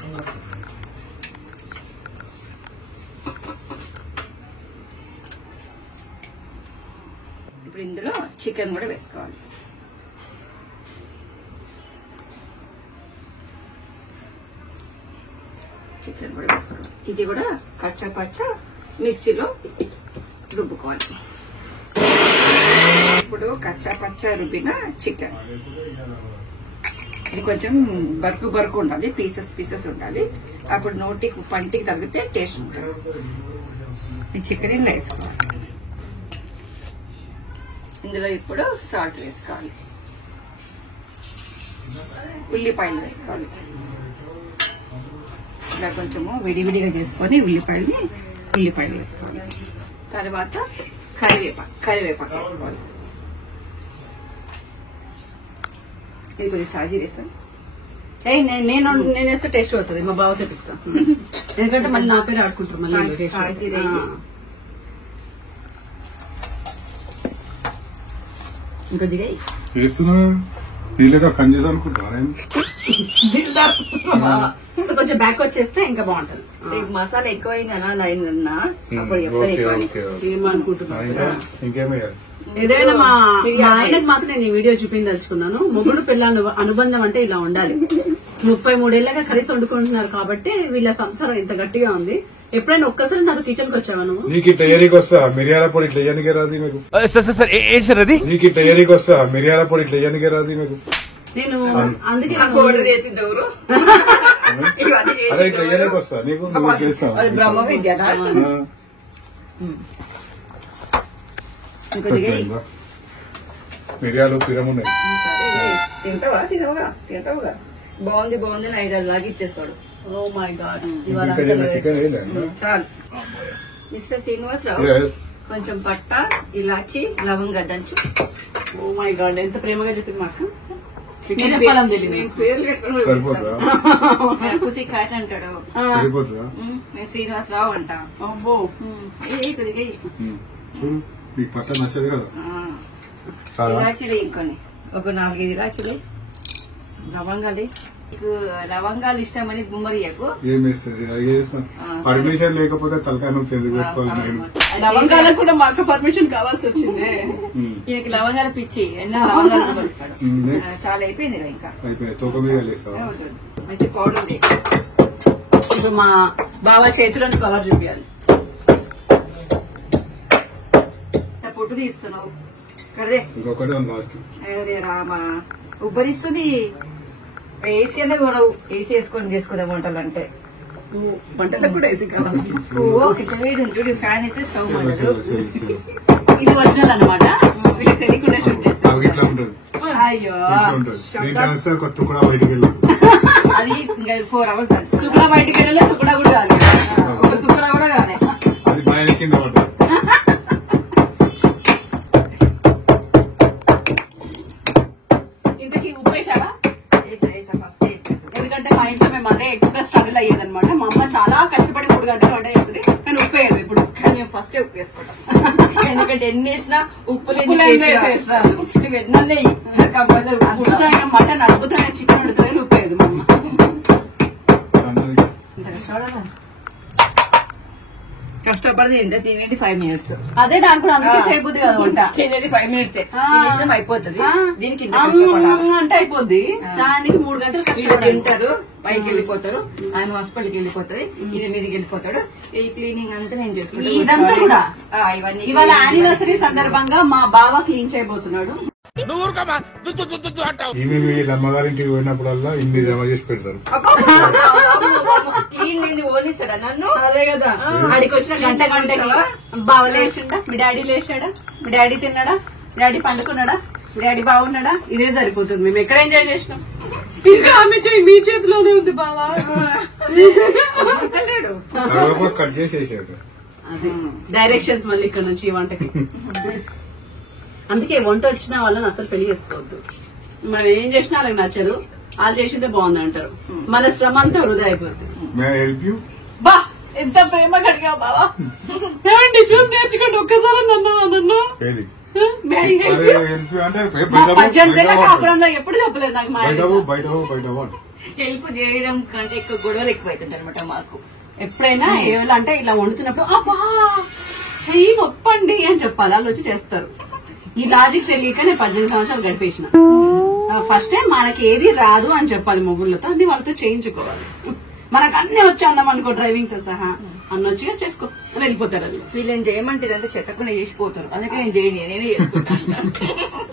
ఇప్పుడు ఇందులో చికెన్ కూడా వేసుకోవాలి. చికెన్ కూడా వేసుకోవాలి. ఇది కూడా కచ్చా పచ్చా మిక్సీలో రుబ్బుకోవాలి. ఇప్పుడు కచ్చా పచ్చా రుబ్బిన చికెన్, ఇది కొంచెం బరుకు ఉండాలి, పీసెస్ ఉండాలి. అప్పుడు నోటికి పంటికి తగిలితే టేస్ట్ ఉంటుంది. ఈ చికెన్ ఇలా వేసుకోవాలి. ఇందులో ఇప్పుడు సాల్ట్ వేసుకోవాలి, ఉల్లిపాయలు వేసుకోవాలి. ఇలా కొంచెము విడివిడిగా చేసుకొని ఉల్లిపాయలు వేసుకోవాలి. తర్వాత కరివేపాకు వేసుకోవాలి. ఇది కొద్దిగా సాజీ వేస్తాను. నేను వేస్తే టేస్ట్ అవుతుంది, మా బావ తెప్పిస్తాను. ఎందుకంటే మళ్ళీ నా పేరు ఆడుకుంటారు. మళ్ళీ సాజీ ఇంకొద్దిగా చేస్తున్నా నీళ్ళగా కన్ చేసి అనుకుంటా. కొంచెం బ్యాక్ వచ్చేస్తే ఇంకా బాగుంటది. మసాలా ఎక్కువైంది అన్నా అప్పుడు ఏమనుకుంటున్నా ఇంకేమయ్యారు? ఏదైనా మా ఆయనకు మాత్రం నేను ఈ వీడియో చూపించదలుచుకున్నాను. మొగుడు పిల్లల అనుబంధం అంటే ఇలా ఉండాలి. 33 ఏళ్లగా కలిసి వండుకుంటున్నారు కాబట్టి వీళ్ళ సంసారం ఇంత గట్టిగా ఉంది. ఎప్పుడైనా ఒక్కసారి నాతో కిచెన్ కి వచ్చావా నువ్వు? నీకు ఇట్లా ఏరికి వస్తా మిరియాల పొడి ఇట్లా వేయనికే రాదు మీకు. ఏంటి సార్ అది? నీకు ఇట్లా ఏరికి వస్తా మిరియాల పొడి ఇట్లా వేయనికే రాదు మీకు. నేను అందుకే ఆర్డర్ చేసింది ఎవరు? అదే ఇట్లా వేయనికి వస్తా నీకు, నువ్వు చేస్తావు. అది బ్రహ్మ విద్యనా? ఇంకొద్దిగా మిరియాలు పిరమున్నాయి. తింటావుగా బాగుంది అని 5 లాగా ఇచ్చేస్తాడు. ఓ మై గాడ్, చికెన్ వేయలేదు. చాలు. మిస్టర్ శ్రీనివాసరావు, కొంచెం పట్ట, ఇలాచి, లవంగా దంచు. ఓ మై గాడ్, ఎంత ప్రేమగా చెప్పింది మాకు. కుసి కాట్ అంటాడు, నేను శ్రీనివాసరావు అంటా. కొద్దిగా మీకు పట్ట నచ్చదు కదా. ఇలాచీలు ఇంకొని ఒక 4-5 ఇలాచీలు, లవంగాలు. నీకు లవంగాలు ఇష్టమని గుమ్మరియకు ఏం వేస్తుంది అది చేస్తాం. పర్మిషన్ లేకపోతే తలకాయ నొప్పి ఎందుకు పెట్టుకోవాలి? లవంగాలకు కూడా మాకు పర్మిషన్ కావాల్సి వచ్చింది. ఈయనకి లవంగాల పిచ్చి, ఎన్నో లవంగాలు పలుస్తాడు. చాలా అయిపోయింది ఇంకా. అయిపోయింది. తోక మీద వేస్తావా? మంచి పౌడర్ ఉంది. ఇప్పుడు మా బావ చేతిలోని పవర్ చూపించాలి. పొట్టు తీస్తున్నావు కదే. ఇంకొకటి లాస్ట్. అరే రామా, ఉబ్బరిస్తుంది. ఏసీ అనే కొనవు, ఏసీ వేసుకొని చేసుకుందాం వంటలు అంటే. వంటలకు కూడా ఏసీ కావాలి. చూడు, ఫ్యాన్ వేస్తే స్టవ్ మంటదు. ఇది ఒరిజినల్ అనమాట, వీళ్ళకి తెలియకుండా షూట్ చేస్తాం. ఇట్లా ఉంటుంది. అయ్యో, కొత్త కూడా బయటికి వెళ్ళదు. అది ఇంకా 4 hours. తుకుడా బయటికి వెళ్ళలే, తుకుడా కూడా కాదు. ఒక తుకుడా కూడా కాలే. అది బయట కింద పడ్డది. ఇంతకీ ఉప్పు వేసాడా? ఫస్ట్ ఎందుకంటే మా ఇంట్లో మేము అదే ఎక్కువగా స్ట్రగుల్ అయ్యేది అనమాట. మా అమ్మ చాలా కష్టపడి 3 గంటలు వంట చేస్తుంది, కానీ ఉప్పు వేయదు ఇప్పుడు. మేము ఫస్ట్ ఉప్పు వేసుకుంటాం. ఎందుకంటే ఎన్ని వేసినా ఉప్పు లేదు. నువ్వు ఎన్నన్నా కంపల్సరీ అద్భుతమైన మటన్, అద్భుతమైన చికెన్ వండుతుంది, ఉప్పు వేయదు మా అమ్మ. కష్టపడితే ఎంత తినేది 5 minutes. అదే నాకు కూడా అందుకే చేయబుద్ది కదా వంట. తినేది 5 minutes. అయిపోతుంది. దీనికి అంటే అయిపోద్ది. దానికి 3 గంటలు వీళ్ళు తింటారు, పైకి వెళ్ళిపోతారు, ఆయన హాస్పిటల్కి వెళ్ళిపోతారు, ఈయన మీదకి వెళ్ళిపోతాడు. ఈ క్లీనింగ్ అంతా నేను చేసుకుంటాను. ఇదంతా కూడా ఇవన్నీ ఇవాళ యానివర్సరీ సందర్భంగా మా బావ క్లీన్ చేయబోతున్నాడు. ఈమె వీళ్ళ అమ్మగారింటికి పోయినప్పుడల్లా ఇన్ని జమ చేసి పెడతారు. క్లీన్ లేని ఓనిస్తాడా నన్ను? అదే కదా, ఆడికి వచ్చిన గంటకి బావ లేచిండా, మీ డాడీ లేచాడా, మీ డాడీ తిన్నాడా, మీ డాడీ పండుకున్నాడా, మీ డాడీ బాగున్నాడా, ఇదే సరిపోతుంది. మేము ఎక్కడ ఎంజాయ్ చేసినాం. ఇంకా ఆమె చేయి మీ చేతిలోనే ఉంది బావా. లేడు కట్ చేసేసాడు. అదే డైరెక్షన్స్ మళ్ళీ ఇక్కడ నుంచి ఈ వంటకి. అందుకే వంట వచ్చిన వాళ్ళని అసలు పెళ్లి చేసుకోవద్దు. మనం ఏం చేసినా వాళ్ళకి నచ్చదు, వాళ్ళు చేసిందే బాగుంది అంటారు. మన శ్రమ అంతా వృధా అయిపోతుంది. బా, ఎంత ప్రేమ కడిగా బావా. ఏమండి చూసి నేర్చుకోండి ఒక్కసారి నన్ను. కాపురంలో ఎప్పుడు చెప్పలేదు నాకు. మా హెల్ప్ చేయడం కంటే ఎక్కువ గొడవలు ఎక్కువ అవుతుంది అనమాట మాకు. ఎప్పుడైనా ఏమైనా అంటే ఇలా వండుతున్నప్పుడు అబ్బా చెయ్యి నొప్పండి అని చెప్పాలి, వాళ్ళు వచ్చి చేస్తారు. ఈ లాజిక్ తెలియక నేను 18 సంవత్సరాలు గడిపేసిన. ఫస్ట్ టైం మనకి ఏది రాదు అని చెప్పాలి మొగుళ్ళతో, అన్ని వాళ్ళతో చేయించుకోవాలి. మనకు అన్ని వచ్చి అన్నాం అనుకో, డ్రైవింగ్ తో సహా అన్నొచ్చిగా చేసుకో అని వెళ్ళిపోతారు. అది వీళ్ళని చేయమంటే ఇదంతా చెత్తకుండా చేసిపోతారు, అందుకే నేను చేయను, నేనే చేసుకుంటాను.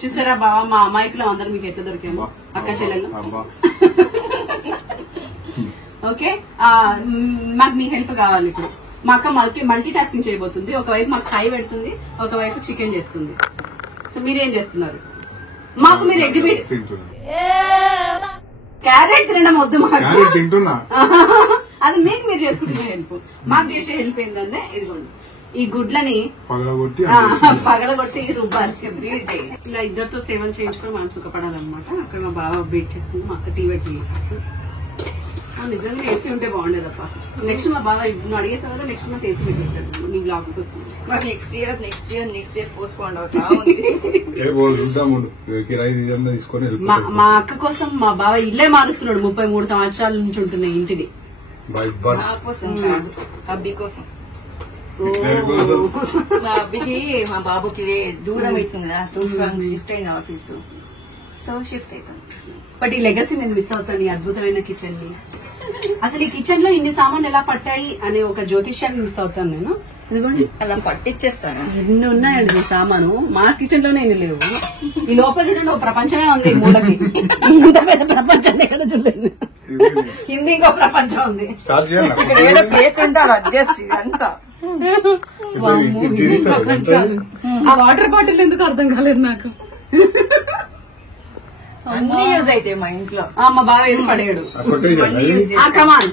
చూసారా బావా, మా అమాయకులు అందరూ మీకు ఎట్లా దొరికామో అక్క చెల్లెలు. అబ్బా ఓకే, మాకు మీ హెల్ప్ కావాలి. ఇప్పుడు మా అక్క మల్టీ టాస్కింగ్ చేయబోతుంది. ఒకవైపు మాకు చాయ్ పెడుతుంది, ఒకవైపు చికెన్ చేస్తుంది. సో మీరేం చేస్తున్నారు? మాకు మీరు ఎగ్ క్యారెట్ తినడం వద్దు, మాకు తింటున్నా. అది మీకు మీరు చేసుకుంటున్న హెల్ప్. మాకు చేసే హెల్ప్ ఏంటంటే ఇదిగోండి, ఈ గుడ్లని పగలగొట్టి రుబ్బాలి. బీట్ ఇలా ఇద్దరితో సేవలు చేయించుకొని మనం సుఖపడాలన్నమాట. అక్కడ మా బావ బీట్ చేస్తుంది, మా అక్క టీ పెట్టి చేస్తుంది. నిజంగా ఏసీ ఉంటే బాగుండేదప్ప. నెక్స్ట్ మా బావ నువ్వు అడిగేసావు కదా, నెక్స్ట్ మంత్ ఏసీ పెట్టేస్తాడు నీ బ్లాగ్స్ కోసం. మాకు నెక్స్ట్ ఇయర్ పోస్ట్ పోండి అవుతా. మా అక్క కోసం మా బావ ఇల్లే మారుస్తున్నాడు. 33 సంవత్సరాల నుంచి ఉంటున్న ఇంటిని. నా కోసం కాదు, అబ్బి కోసం. మా అబ్బికి మా బాబుకి దూరం అవుతుంది కదా, షిఫ్ట్ అయింది ఆఫీసు, సో షిఫ్ట్ అవుతాను. బట్ ఈ లెగసీ నేను మిస్ అవుతాను, ఈ అద్భుతమైన కిచెన్ ని. అసలు ఈ కిచెన్ లో ఇన్ని సామాన్లు ఎలా పట్టాయి అనే ఒక జ్యోతిష్యాన్ని మిస్ అవుతాను నేను. ఎందుకంటే అలా పట్టించేస్తాను. ఎన్ని ఉన్నాయండి ఈ సామాను, మా కిచెన్ లోనే ఎన్ని లేవు. ఈ లోపల చూడండి ఒక ప్రపంచమే ఉంది ఈ మూలకి. ఇంత పెద్ద ప్రపంచాన్ని ఎక్కడ చూడలేదు. హిందీ ఇంకో ప్రపంచం ఉంది. ఇక్కడ ఏదో ప్లేస్ ఉంటారు అడ్జస్ట్ అంతా. ఆ వాటర్ బాటిల్ ఎందుకు అర్థం కాలేదు నాకు. అన్ని యూజ్ అయితే మా ఇంట్లో. మా బావ ఏం పడేయడు. కమాన్,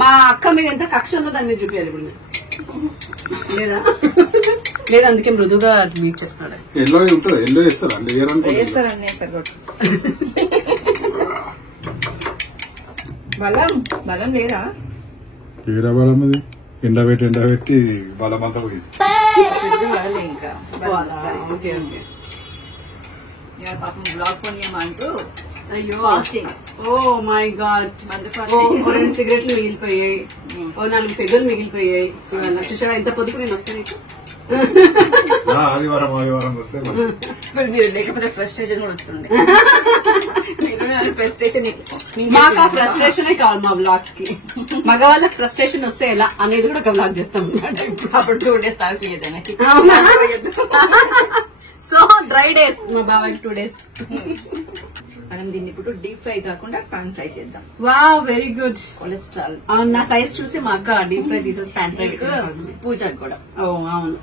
మా అక్క మీద ఎంత కక్ష ఉందో దాన్ని మీద చూపించాలి ఇప్పుడు. లేదా లేదా అందుకే మృదుగా మీట్ చేస్తాడు. వేస్తారండి బలం లేదా? బలం ఇది ఎండబెట్టి బలం అంతా పోయింది. ఇంకా ఓకే ఓకే. పాపం బ్లాక్ పోనీయమంటూ అయ్యో ఫాస్టింగ్. Oh my God. 2 సిగరెట్లు మిగిలిపోయాయి, 4 పెగ్గులు మిగిలిపోయాయి. చూసావా ఎంత పొద్దుకు నేను వస్తాను నీకు. ఆదివారం వస్తే మీరు లేకపోతే ఫ్రస్ట్రేషన్ కూడా వస్తుంది. ఫ్రస్ట్రేషన్ మాకు ఆ ఫ్రస్ట్రేషన్ కావాలి మా బ్లాగ్స్ కి. మగవాళ్ళకి ఫ్రస్ట్రేషన్ వస్తే ఎలా అనేది కూడా ఒక బ్లాగ్ చేస్తాం. అప్పుడు 2 days తాగిపోయేదాన్ని. సో డ్రై డేస్ మా బాబాకి 2 days. మనం దీన్ని ఇప్పుడు డీప్ ఫ్రై కాకుండా పాన్ ఫ్రై చేద్దాం. Wow, very good. కొలెస్ట్రాల్ నా సైజ్ చూసి మా అక్క డీప్ ఫ్రై తీసేసి పాన్ ఫ్రై. పూజకు కూడా. ఓ అవును,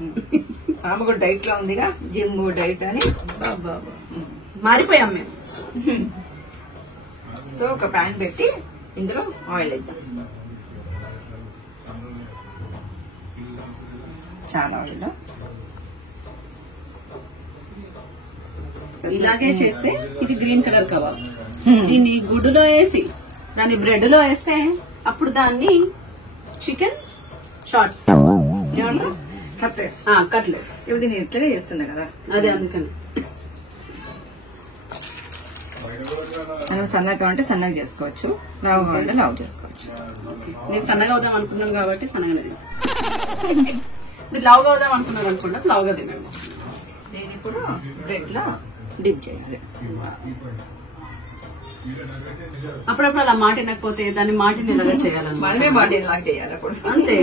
ఆమె కూడా డైట్ లో ఉందిగా, జిమ్ డైట్ అని. మారిపోయాం మేము. సో ఒక ప్యాన్ పెట్టి ఇందులో ఆయిల్ వేద్దాం. చాలా ఆయిల్. ఇలాగే చేస్తే ఇది గ్రీన్ కలర్ కబాబ్. దీన్ని గుడ్డులో వేసి దాన్ని బ్రెడ్ లో వేస్తే అప్పుడు దాన్ని చికెన్ షార్ట్స్ ఏమంటారు, కట్లెట్స్. ఇప్పుడు నేను ఇట్లనే చేస్తున్నా కదా, అదే అందుకని. మనం సన్నగా అంటే సన్నగా చేసుకోవచ్చు, లావుగా అంటే లావు చేసుకోవచ్చు. నేను సన్నగా అవుదాం అనుకున్నాను కాబట్టి సన్నగా తిన్నాను. మీరు లావుగా అవుదాం అనుకున్నారు అనుకుంటా లావుగా తిన్నాను. నేను ఇప్పుడు బ్రెడ్ లో డిప్ చేయాలి. అప్పుడప్పుడు అలా మాట వినకపోతే దాన్ని మాటిని ఎలాగా చేయాలి, మనమే బాడీ ఎలా చేయాలి అప్పుడు. అంతే.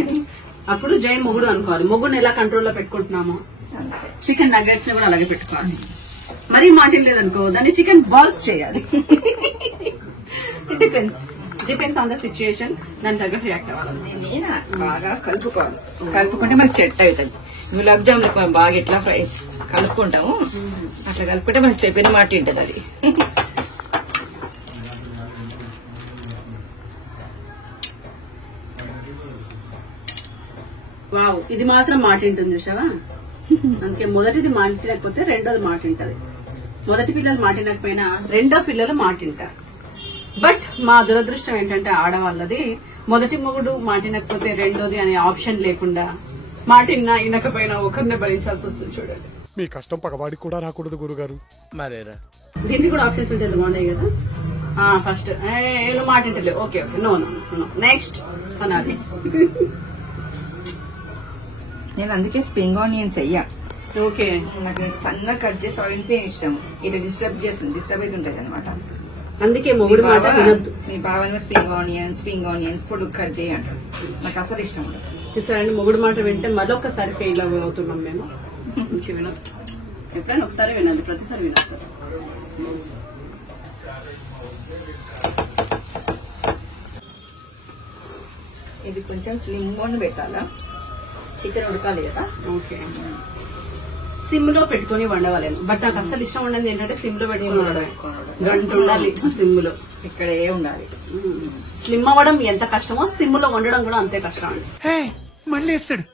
అప్పుడు జైన్ మొగుడు అనుకోవాలి. మొగుడిని ఎలా కంట్రోల్లో పెట్టుకుంటున్నామో చికెన్ నగెట్స్ ని కూడా అలాగే పెట్టుకోవాలి. మరీ మాటిని లేదనుకో దాన్ని చికెన్ బాల్స్ చేయాలి. డిపెండ్స్ ఆన్ ద సిచ్యుయేషన్, దాని తగ్గట్టు రియాక్ట్ అవ్వాలి. నేను బాగా కలుపుకోవాలి. కలుపుకుంటే మనకి సెట్ అవుతుంది. గులాబ్ జామున్ బాగా ఎట్లా ఫ్రై కలుపుకుంటాము అట్లా కలుపుకుంటే మనకి చెప్పిన మాట ఉంటుంది అది. వావ్, ఇది మాత్రం మాట వింటుంది చూసావా. అందుకే మొదటిది మాట వినకపోతే రెండోది మాట వింటది. మొదటి పిల్లలు మాట వినకపోయినా రెండో పిల్లలు మాట వింటారు. బట్ మా దురదృష్టం ఏంటంటే ఆడవాళ్ళది మొదటి మొగుడు మాట వినకపోతే రెండోది అనే ఆప్షన్ లేకుండా మాట వినకపోయినా ఒకరిని భరించాల్సి వస్తుంది. చూడండి, మీ కష్టం పగవాడికి కూడా రాకూడదు గురుగారు. మరేరా దీనికి కూడా ఆప్షన్స్ ఉంటుంది, బాగున్నాయి కదా. ఫస్ట్ ఏలో మాట వింటలే, okay okay, no no no, next అనాలి. నేను అందుకే స్ప్రింగ్ ఆనియన్స్ వెయ్యా. ఓకే, నాకు సన్నగా కట్ చేసి ఆయిల్స్ ఇష్టం. ఇది డిస్టర్బ్ అయితే ఉంటుంది అనమాట. అందుకే మొగుడు మాట వినొద్దు. మీ బావనేమో స్ప్రింగ్ ఆనియన్స్ పొడుగు కట్ చేయంటారు. నాకు అసలు ఇష్టం ఉండదు. చూసారండి, మొగుడు మాట వింటే మరొకసారి ఫెయిల్ అవుతున్నాం మేము. మంచి వినం, ఎప్పుడైనా ఒకసారి వినాలి, ప్రతిసారి వినాలి. ఇది కొంచెం స్లిమ్ గా పెట్టాలా, చికెన్ ఉడకాలి కదా. ఓకే, సిమ్ లో పెట్టుకుని వండవాలేను. బట్ నాకు అసలు ఇష్టం ఉండదు ఏంటంటే సిమ్ లో పెట్టుకుని వండడం. గంట ఉండాలి సిమ్ లో, ఇక్కడే ఉండాలి. స్లిమ్ అవ్వడం ఎంత కష్టమో సిమ్ లో వండడం కూడా అంతే కష్టం అండి. మళ్ళీ వేస్తాడు.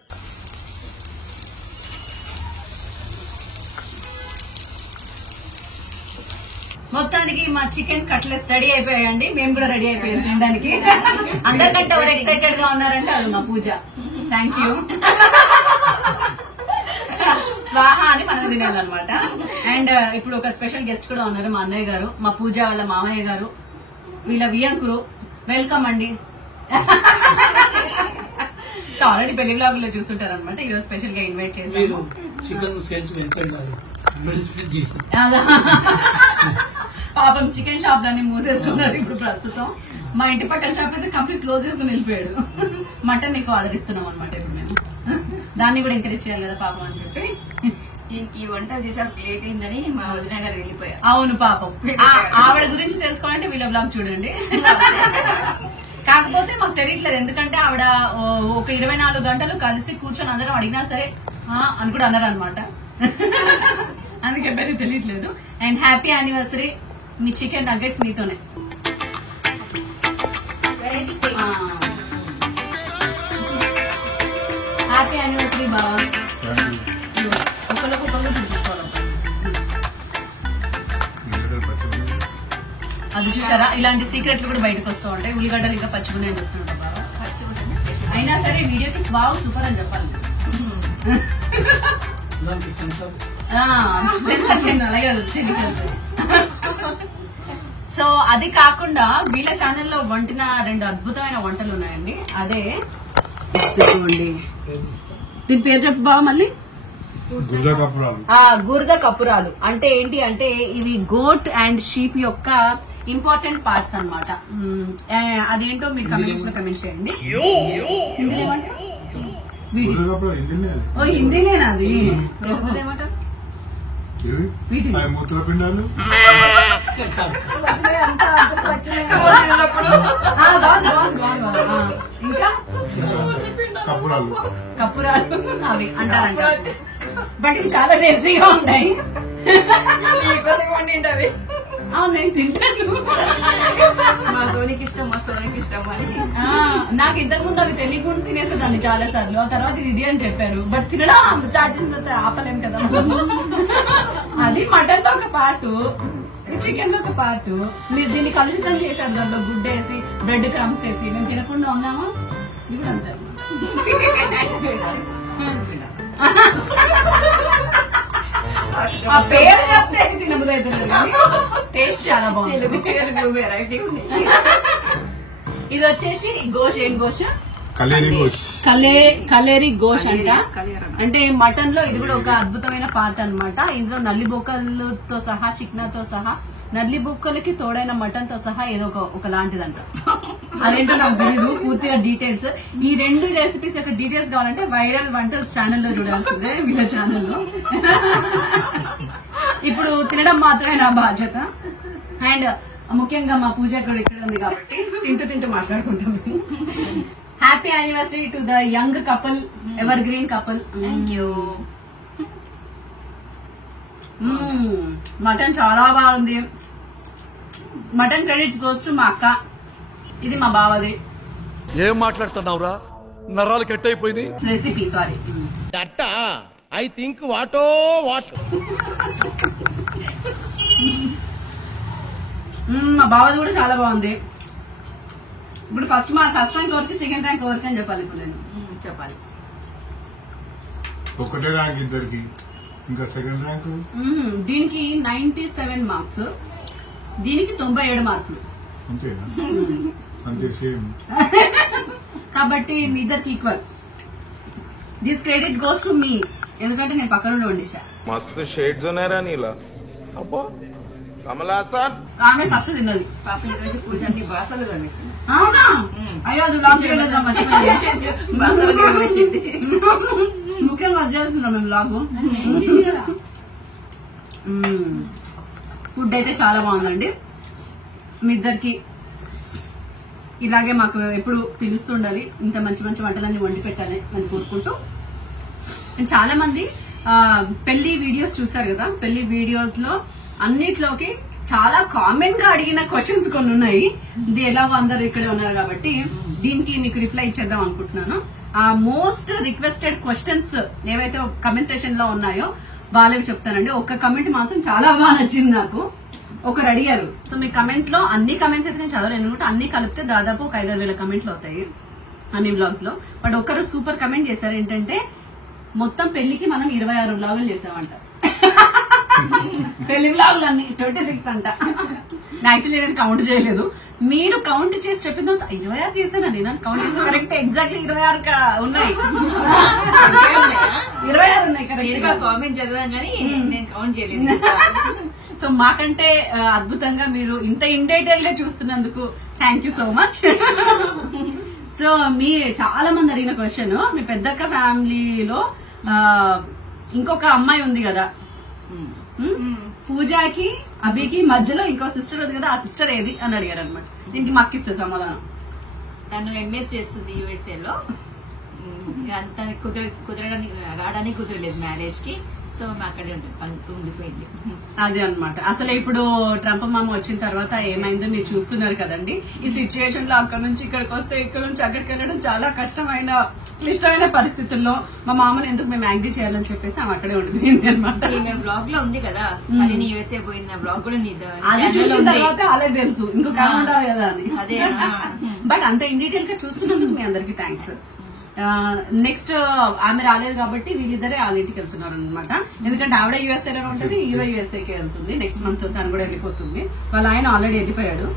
మొత్తానికి మా చికెన్ కట్లెట్స్ రెడీ అయిపోయాయండి. మేము కూడా రెడీ అయిపోయాం తినడానికి. అందరికంటే ఎవరు ఎక్సైటెడ్ గా ఉన్నారంటే అది మా పూజ. Thank you. స్వాహ అని మనం తినాలన్నమాట. అండ్ ఇప్పుడు ఒక స్పెషల్ గెస్ట్ కూడా ఉన్నారు, మా అన్నయ్య గారు, మా పూజ వాళ్ళ మామయ్య గారు, వీళ్ళ వియంకురు. వెల్కమ్ అండి. సో ఆల్రెడీ పెళ్లి బ్లాగ్ లో చూస్తుంటారు అనమాట. ఈరోజు స్పెషల్ గా ఇన్వైట్ చేశారు. పాపం చికెన్ షాప్ దాన్ని మూసేస్తున్నారు ఇప్పుడు ప్రస్తుతం. మా ఇంటి పక్కన షాప్ అయితే కంప్లీట్ క్లోజ్ చేసుకుని వెళ్ళిపోయాడు. మటన్ నీకు ఆర్డర్ ఇస్తున్నాం అనమాట ఇప్పుడు మేము. దాన్ని కూడా ఎంకరేజ్ చేయాలి కదా పాపం అని చెప్పి. ఈ వంటలు చేసాక లేట్ అయిందని మా వదిన గారు వెళ్ళిపోయారు. అవును పాపం. ఆవిడ గురించి తెలుసుకోవాలంటే వీళ్ళ బ్లాగ్ చూడండి. కాకపోతే మాకు తెలియట్లేదు, ఎందుకంటే ఆవిడ ఒక 24 గంటలు కలిసి కూర్చొని అందరం అడిగినా సరే అని కూడా అన్నారు అనమాట. అందుకే పెద్ద తెలియట్లేదు. And happy anniversary. Me chicken nuggets మీతోనే. హ్యాపీ యానివర్సరీ బావా. ఒకళ్ళకొకళ్ళు చూపించుకోవాలి. అది చూసారా, ఇలాంటి సీక్రెట్లు కూడా బయటకు వస్తూ ఉంటాయి. ఉల్లిగడ్డలు ఇంకా పచ్చిగున్నాయి అని చెప్తుంటా బాగా. అయినా సరే వీడియోకి వావ్ సూపర్ అని చెప్పాలి. సెన్సేషన్ అలాగే తెలియదు. సో అది కాకుండా వీళ్ళ ఛానల్లో వండిన 2 అద్భుతమైన వంటలు ఉన్నాయండి. అదే చూడండి, దీని పేరు చెప్పు బావ మళ్ళీ. గుర్ద కపురాలు అంటే ఏంటి అంటే ఇవి గోట్ అండ్ షీప్ యొక్క ఇంపార్టెంట్ పార్ట్స్ అన్నమాట. అదేంటో మీరు కమెంట్స్ లో కమెంట్ చేయండి. ఓ హిందీనేనా అది? ఏమంటారు మూత్రపిండాలు ఇంకా కప్పురాలు కపురాలు అవి అంటారంట. బట్ ఇవి చాలా టేస్టీగా ఉంటాయి. అవి నేను తింటాను. మా సోనికి ఇష్టం అని. నాకు ఇంతకు ముందు అవి తెలియకుండా తినేసేదాన్ని చాలా సార్లు. ఆ తర్వాత ఇది అని చెప్పారు. బట్ తినడం స్టార్ట్ చేసిన తర్వాత ఆపలేం కదా. అది మటన్ లో ఒక పార్ట్, చికెన్ లో ఒక పార్ట్. మీరు దీన్ని కలుషితం చేశారు, దాంట్లో గుడ్డ వేసి బ్రెడ్ క్రమ్స్ వేసి. మేము తినకుండా ఉన్నామా? ఇది కూడా అంతే. ఆ పేరు చెప్తే తినబుదైతే టేస్ట్ చాలా బాగుంది. వెరైటీ ఉంది. ఇది వచ్చేసి గోష్. ఏం గోష్? కలేరి గోష్ అంట. అంటే మటన్ లో ఇది కూడా ఒక అద్భుతమైన పార్ట్ అన్నమాట. ఇందులో నల్లి బొక్కలతో సహా, చిక్నాతో సహా, నల్లి బొక్కలకి తోడైన మటన్ తో సహా ఏదో ఒక లాంటిదంట. అదేంటో నాకు తెలీదు పూర్తిగా డీటెయిల్స్. ఈ 2 రెసిపీస్ యొక్క డీటెయిల్స్ కావాలంటే వైరల్ వంటల్స్ ఛానల్లో చూడాల్సిందే, వీళ్ళ ఛానల్లో. ఇప్పుడు తినడం మాత్రమే నా బాధ్యత. అండ్ ముఖ్యంగా మా పూజ కూడా ఇక్కడ ఉంది కాబట్టి తింటూ మాట్లాడుకుంటాం. Happy anniversary to the young couple, ever green couple. Thank you. Mutton చాలా బాగుంది. మటన్ క్రెడిట్స్ గోస్ టు మా అక్క. ఇది మా బావది. ఏం మాట్లాడుతున్నావురా? నరాలు కట్ అయిపోయింది. Recipe sorry. ఐ థింక్ వాటో వాట్. మా బావది కూడా చాలా బాగుంది. ఇప్పుడు ఫస్ట్ ర్యాంక్ ఎవరికి, సెకండ్ ర్యాంక్ ఎవరికి అని చెప్పాలి. ఇప్పుడు నేను చెప్పాలి. ఒకటే ర్యాంక్ ఇద్దరికి. ఇంకా సెకండ్ ర్యాంక్ దీనికి 97 మార్క్స్, దీనికి 97 మార్కులు. అంతేనా? అంతే సేమ్. కాబట్టి మీ ఇద్దరికి equal. This credit goes to మీ, ఎందుకంటే నేను పక్క నుండి వండించా. మస్తు షేడ్స్ ఉన్నారా నీలా? అబ్బా కమలాసన్. ఆమె ఫస్ట్ తిన్నది. పాప ఈరోజు పూజ అన్ని బాసలు కనిపిస్తుంది. అవునా? అయ్యో అది బ్లాగ్ చేయలేదా? ముఖ్యంగా చేస్తున్నాం మేము బ్లాగ్. ఫుడ్ అయితే చాలా బాగుందండి. మీ ఇద్దరికి ఇలాగే మాకు ఎప్పుడు పిలుస్తుండాలి, ఇంత మంచి మంచి వంటలన్నీ వండి పెట్టాలి అని కోరుకుంటూ. చాలా మంది పెళ్లి వీడియోస్ చూసారు కదా, పెళ్లి వీడియోస్ లో అన్నిట్లోకి చాలా కామెంట్ గా అడిగిన క్వశ్చన్స్ కొన్ని ఉన్నాయి. ఇది ఎలాగో అందరు ఇక్కడే ఉన్నారు కాబట్టి దీనికి మీకు రిప్లై ఇచ్చేద్దాం అనుకుంటున్నాను. ఆ మోస్ట్ రిక్వెస్టెడ్ క్వశ్చన్స్ ఏవైతే కమెంట్ సెషన్ లో ఉన్నాయో వాళ్ళవి చెప్తానండి. ఒక కమెంట్ మాత్రం చాలా బాగా నచ్చింది నాకు. ఒకరు అడిగారు. సో మీ కమెంట్స్ లో అన్ని కమెంట్స్ అయితే నేను చదవలేను అనుకుంటే అన్ని కలిపితే దాదాపు ఒక 5,000 కమెంట్లు అవుతాయి అన్ని బ్లాగ్స్ లో. బట్ ఒకరు సూపర్ కమెంట్ చేశారు ఏంటంటే, మొత్తం పెళ్లికి మనం 26 బ్లాగులు చేసామంట. పెళ్లి బ్లాగులు అన్ని 26 అంట. యాక్చువల్లీ నేను కౌంట్ చేయలేదు. మీరు కౌంట్ చేసి చెప్పిన 26 చేశానండి. నేను కౌంట్ కరెక్ట్ ఎగ్జాక్ట్లీ 26 ఉన్నాయి. 26 ఉన్నాయి కరెక్ట్. కామెంట్ చదివాం కానీ నేను కౌంట్ చేయలేదు. సో మాకంటే అద్భుతంగా మీరు ఇంత ఇన్ డీటెయిల్ గా చూస్తున్నందుకు thank you so much. So మీ చాలా మంది అడిగిన క్వశ్చన్, మీ పెద్దక్క ఫ్యామిలీలో ఇంకొక అమ్మాయి ఉంది కదా, పూజకి అభికి మధ్యలో ఇంకో సిస్టర్ ఉంది కదా, ఆ సిస్టర్ ఏది అని అడిగారు అనమాట. దీనికి మక్కిస్తుంది సమాధానం. తను ఎంఎస్ చేస్తుంది యూఎస్ఏ లో. అంత కుదరడానికి రావడానికి కుదరలేదు మ్యారేజ్ కి. సో అక్కడే ఉండిపోయింది. అదే అనమాట. అసలు ఇప్పుడు ట్రంప్ మామ వచ్చిన తర్వాత ఏమైందో మీరు చూస్తున్నారు కదండి. ఈ సిచ్యుయేషన్ లో అక్కడ నుంచి ఇక్కడికి వస్తే, ఇక్కడ నుంచి అక్కడికి వెళ్ళడం చాలా కష్టమైన క్లిష్టమైన పరిస్థితుల్లో మా మామని ఎందుకు మేము యాంగ్రీ చేయాలని చెప్పేసి ఆమె అక్కడే ఉండిపోయింది అనమాట. బ్లాగ్ లో ఉంది కదా, మరి యూఎస్ఏ పోయింది బ్లాగ్ కూడా అది చూసిన తర్వాత అలా తెలుసు ఇంకొక ఉండాలి కదా అని. అదే. బట్ అంత ఇన్ డీటెయిల్ గా చూస్తున్నందుకు మీ అందరికి థ్యాంక్స్. నెక్స్ట్ ఆమె రాలేదు కాబట్టి వీళ్ళిద్దరే వాళ్ళ ఇంటికి వెళ్తున్నారు అనమాట. ఎందుకంటే ఆవిడ యూఎస్ఏలో ఉంటుంది, యూఎస్ఏకి వెళ్తుంది. నెక్స్ట్ మంత్ తను కూడా వెళ్ళిపోతుంది. వాళ్ళ ఆయన ఆల్రెడీ వెళ్ళిపోయాడు.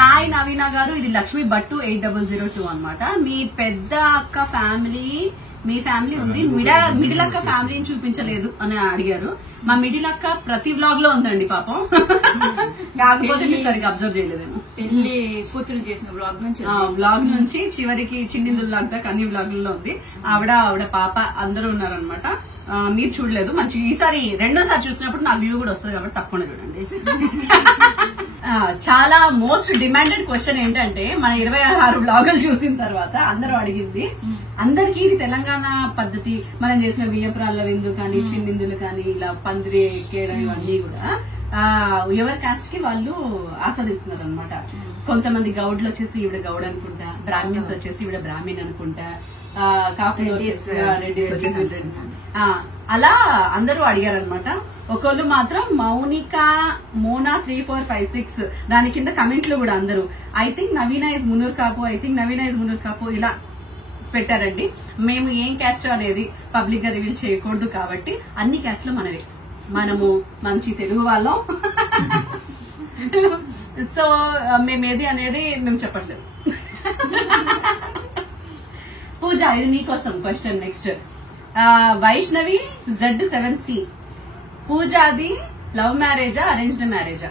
హాయ్ నవీనా గారు, ఇది లక్ష్మి భట్టు 8002 అనమాట. మీ పెద్ద అక్క ఫ్యామిలీ, మీ ఫ్యామిలీ ఉంది, మిడిల్ అక్క ఫ్యామిలీని చూపించలేదు అని అడిగారు. మా మిడిల్ అక్క ప్రతి వ్లాగ్ లో ఉందండి పాపం. కాకపోతే మీరు సరిగ్గా అబ్జర్వ్ చేయలేదేమో. పెళ్లి కూతురు చేసిన వ్లాగ్ నుంచి చివరికి చిన్నిందు వ్లాగ్ దాకా అన్ని వ్లాగుల్లో ఉంది. ఆవిడ పాప అందరూ ఉన్నారనమాట. మీరు చూడలేదు. మంచి ఈసారి రెండోసారి చూసినప్పుడు నాకు వ్యూ కూడా వస్తుంది కాబట్టి తప్పకుండా చూడండి. చాలా మోస్ట్ డిమాండెడ్ క్వశ్చన్ ఏంటంటే, మన 26 బ్లాగులు చూసిన తర్వాత అందరూ అడిగింది, అందరికీ ఇది తెలంగాణ పద్ధతి, మనం చేసిన బియ్యపురాళ్ళ విందు కానీ, చిన్నిందులు కానీ, ఇలా పందిరి ఎక్కేయడం ఇవన్నీ కూడా ఎవరి కాస్ట్ కి వాళ్ళు ఆస్వాదిస్తున్నారు అనమాట. కొంతమంది గౌడ్లు వచ్చేసి ఈవిడ గౌడ్ అనుకుంటా, బ్రాహ్మిన్స్ వచ్చేసి ఈవిడ బ్రాహ్మణ్ అనుకుంటా, రెడ్డిస్ వచ్చేసి అలా అందరూ అడిగారు అనమాట. ఒకళ్ళు మాత్రం మోనా 3456 దాని కింద కమెంట్లు కూడా అందరూ I think Naveena is Munur కాపు ఇలా పెట్టారండి. మేము ఏం క్యాస్ట్ అనేది పబ్లిక్ గా రివీల్ చేయకూడదు కాబట్టి అన్ని క్యాస్ట్ లో మనము మంచి తెలుగు వాళ్ళం. సో మేమేది అనేది మేము చెప్పట్లేదు. పూజ, ఇది నీకోసం క్వశ్చన్. నెక్స్ట్ వైష్ణవి Z7C, పూజాది లవ్ మ్యారేజా అరేంజ్డ్ మ్యారేజా?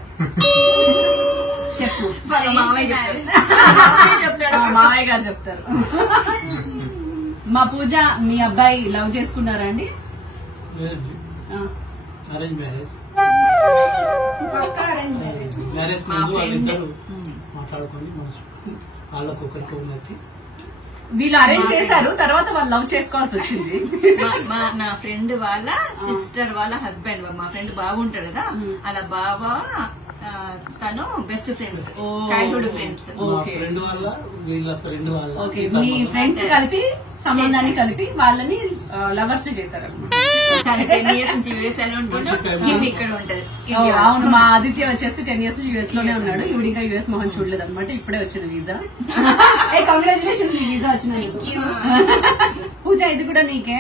చెప్పు. మావయ్య గారు చెప్తారు. మా పూజ, మీ అబ్బాయి లవ్ చేసుకున్నారా అండి? Arrange marriage. మ్యారేజ్ వాళ్ళిద్దరు మాట్లాడుకొని వాళ్ళకు ఒకరికి నచ్చి వీళ్ళు అరేంజ్ చేశారు. తర్వాత వాళ్ళు లవ్ చేసుకోవాల్సి వచ్చింది. నా ఫ్రెండ్ వాళ్ళ సిస్టర్ వాళ్ళ హస్బెండ్, మా ఫ్రెండ్ బాగుంటాడు కదా, అలా బాబా తను best friends, childhood friends. Friend వాళ్ళ వీళ్ళ ఫ్రెండ్ వాళ్ళ మీ ఫ్రెండ్స్ కలిపి సంబంధాన్ని కలిపి వాళ్ళని లవర్స్ చేశారు అనమాట. 10 years నుంచి యూఎస్ఏలో ఇక్కడ ఉంటది. అవును, మా ఆదిత్య వచ్చేసి 10 years యూఎస్ లోనే ఉన్నాడు. ఇవిడ ఇంకా యూఎస్ మొహన్ చూడలేదు అనమాట. ఇప్పుడే వచ్చింది వీసా. కంగ్రాచులేషన్స్, మీ వీసా వచ్చినందుకు. పూజ, ఇది కూడా నీకే.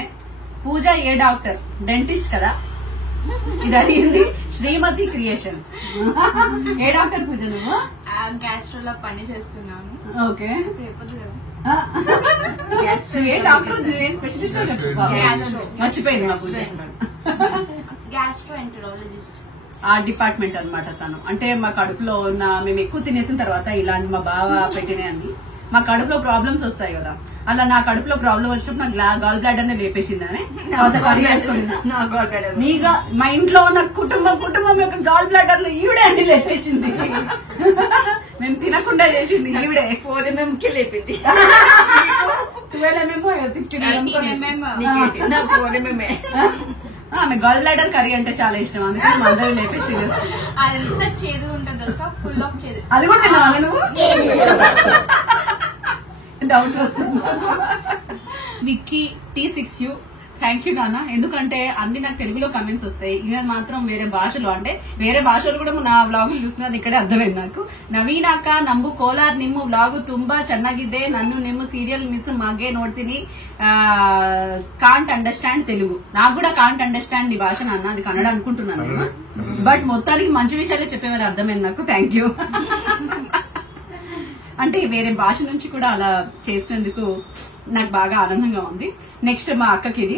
పూజ ఏ డాక్టర్? డెంటిస్ట్ కదా. ఇది అడిగింది శ్రీమతి క్రియేషన్స్. ఏ డాక్టర్ పూజ నువ్వు? గ్యాస్ట్రోలో పని చేస్తున్నాను. ఓకే, మర్చిపోయింది మా పూజ. గ్యాస్ట్రోఎంటరాలజిస్ట్. ఆర్ట్ డిపార్ట్మెంట్ అన్నమాట తను. అంటే మా కడుపులో ఉన్న మేము ఎక్కువ తినేసిన తర్వాత ఇలాంటి మా బావ పెట్టినాయని మా కడుపులో ప్రాబ్లమ్స్ వస్తాయి కదా, అలా నా కడుపులో ప్రాబ్లం వచ్చినప్పుడు నాకు గాల్ బ్లాడర్ నే లేపేసిందని నీగా మా ఇంట్లో ఉన్న కుటుంబం యొక్క గాల్ బ్లాడర్ లో ఈవిడే అన్ని లేపేసింది. మేము తినకుండా చేసింది ఈవిడే. 4 mm కి లేపింది. 12 mm 16 mm. 4 mm. ఆమె గాల్ బ్లాడర్ కర్రీ అంటే చాలా ఇష్టం, అందుకని మా అందరూ లేపేసి అదంతా చేదు ఉంటుంది తెలుసా, ఫుల్ ఆఫ్ చేదు. అది కూడా తిన్నావా నువ్వు? డౌట్ వస్తుంది. విక్కీ T6U థ్యాంక్ యూ నాన్న. ఎందుకంటే అన్ని నాకు తెలుగులో కమెంట్స్ వస్తాయి, ఇక మాత్రం వేరే భాషలో, అంటే వేరే భాషలు కూడా నా వ్లాగులు చూస్తున్నారు, ఇక్కడే అర్థమైంది నాకు. ನವೀನ ಅಕ್ಕ ನಂಬು ಕೋಲಾರ್ ನಿಮ್ಮ ವ್ಲಾಗು ತುಂಬಾ ಚೆನ್ನಾಗಿದೆ. నన్ను ನಿಮ್ಮ సీరియల్ మిస్ మాగే నోడ్తిని కాంట్ అండర్స్టాండ్ తెలుగు. నాకు కూడా కాంట్ అండర్స్టాండ్ నీ భాష నాన్న, అది కన్నడ అనుకుంటున్నాను నేను, బట్ మొత్తానికి మంచి విషయాలే చెప్పేవారు, అర్థమైంది నాకు. Thank you. అంటే వేరే భాష నుంచి కూడా అలా చేసినందుకు నాకు బాగా ఆనందంగా ఉంది. నెక్స్ట్ మా అక్కకి ఇది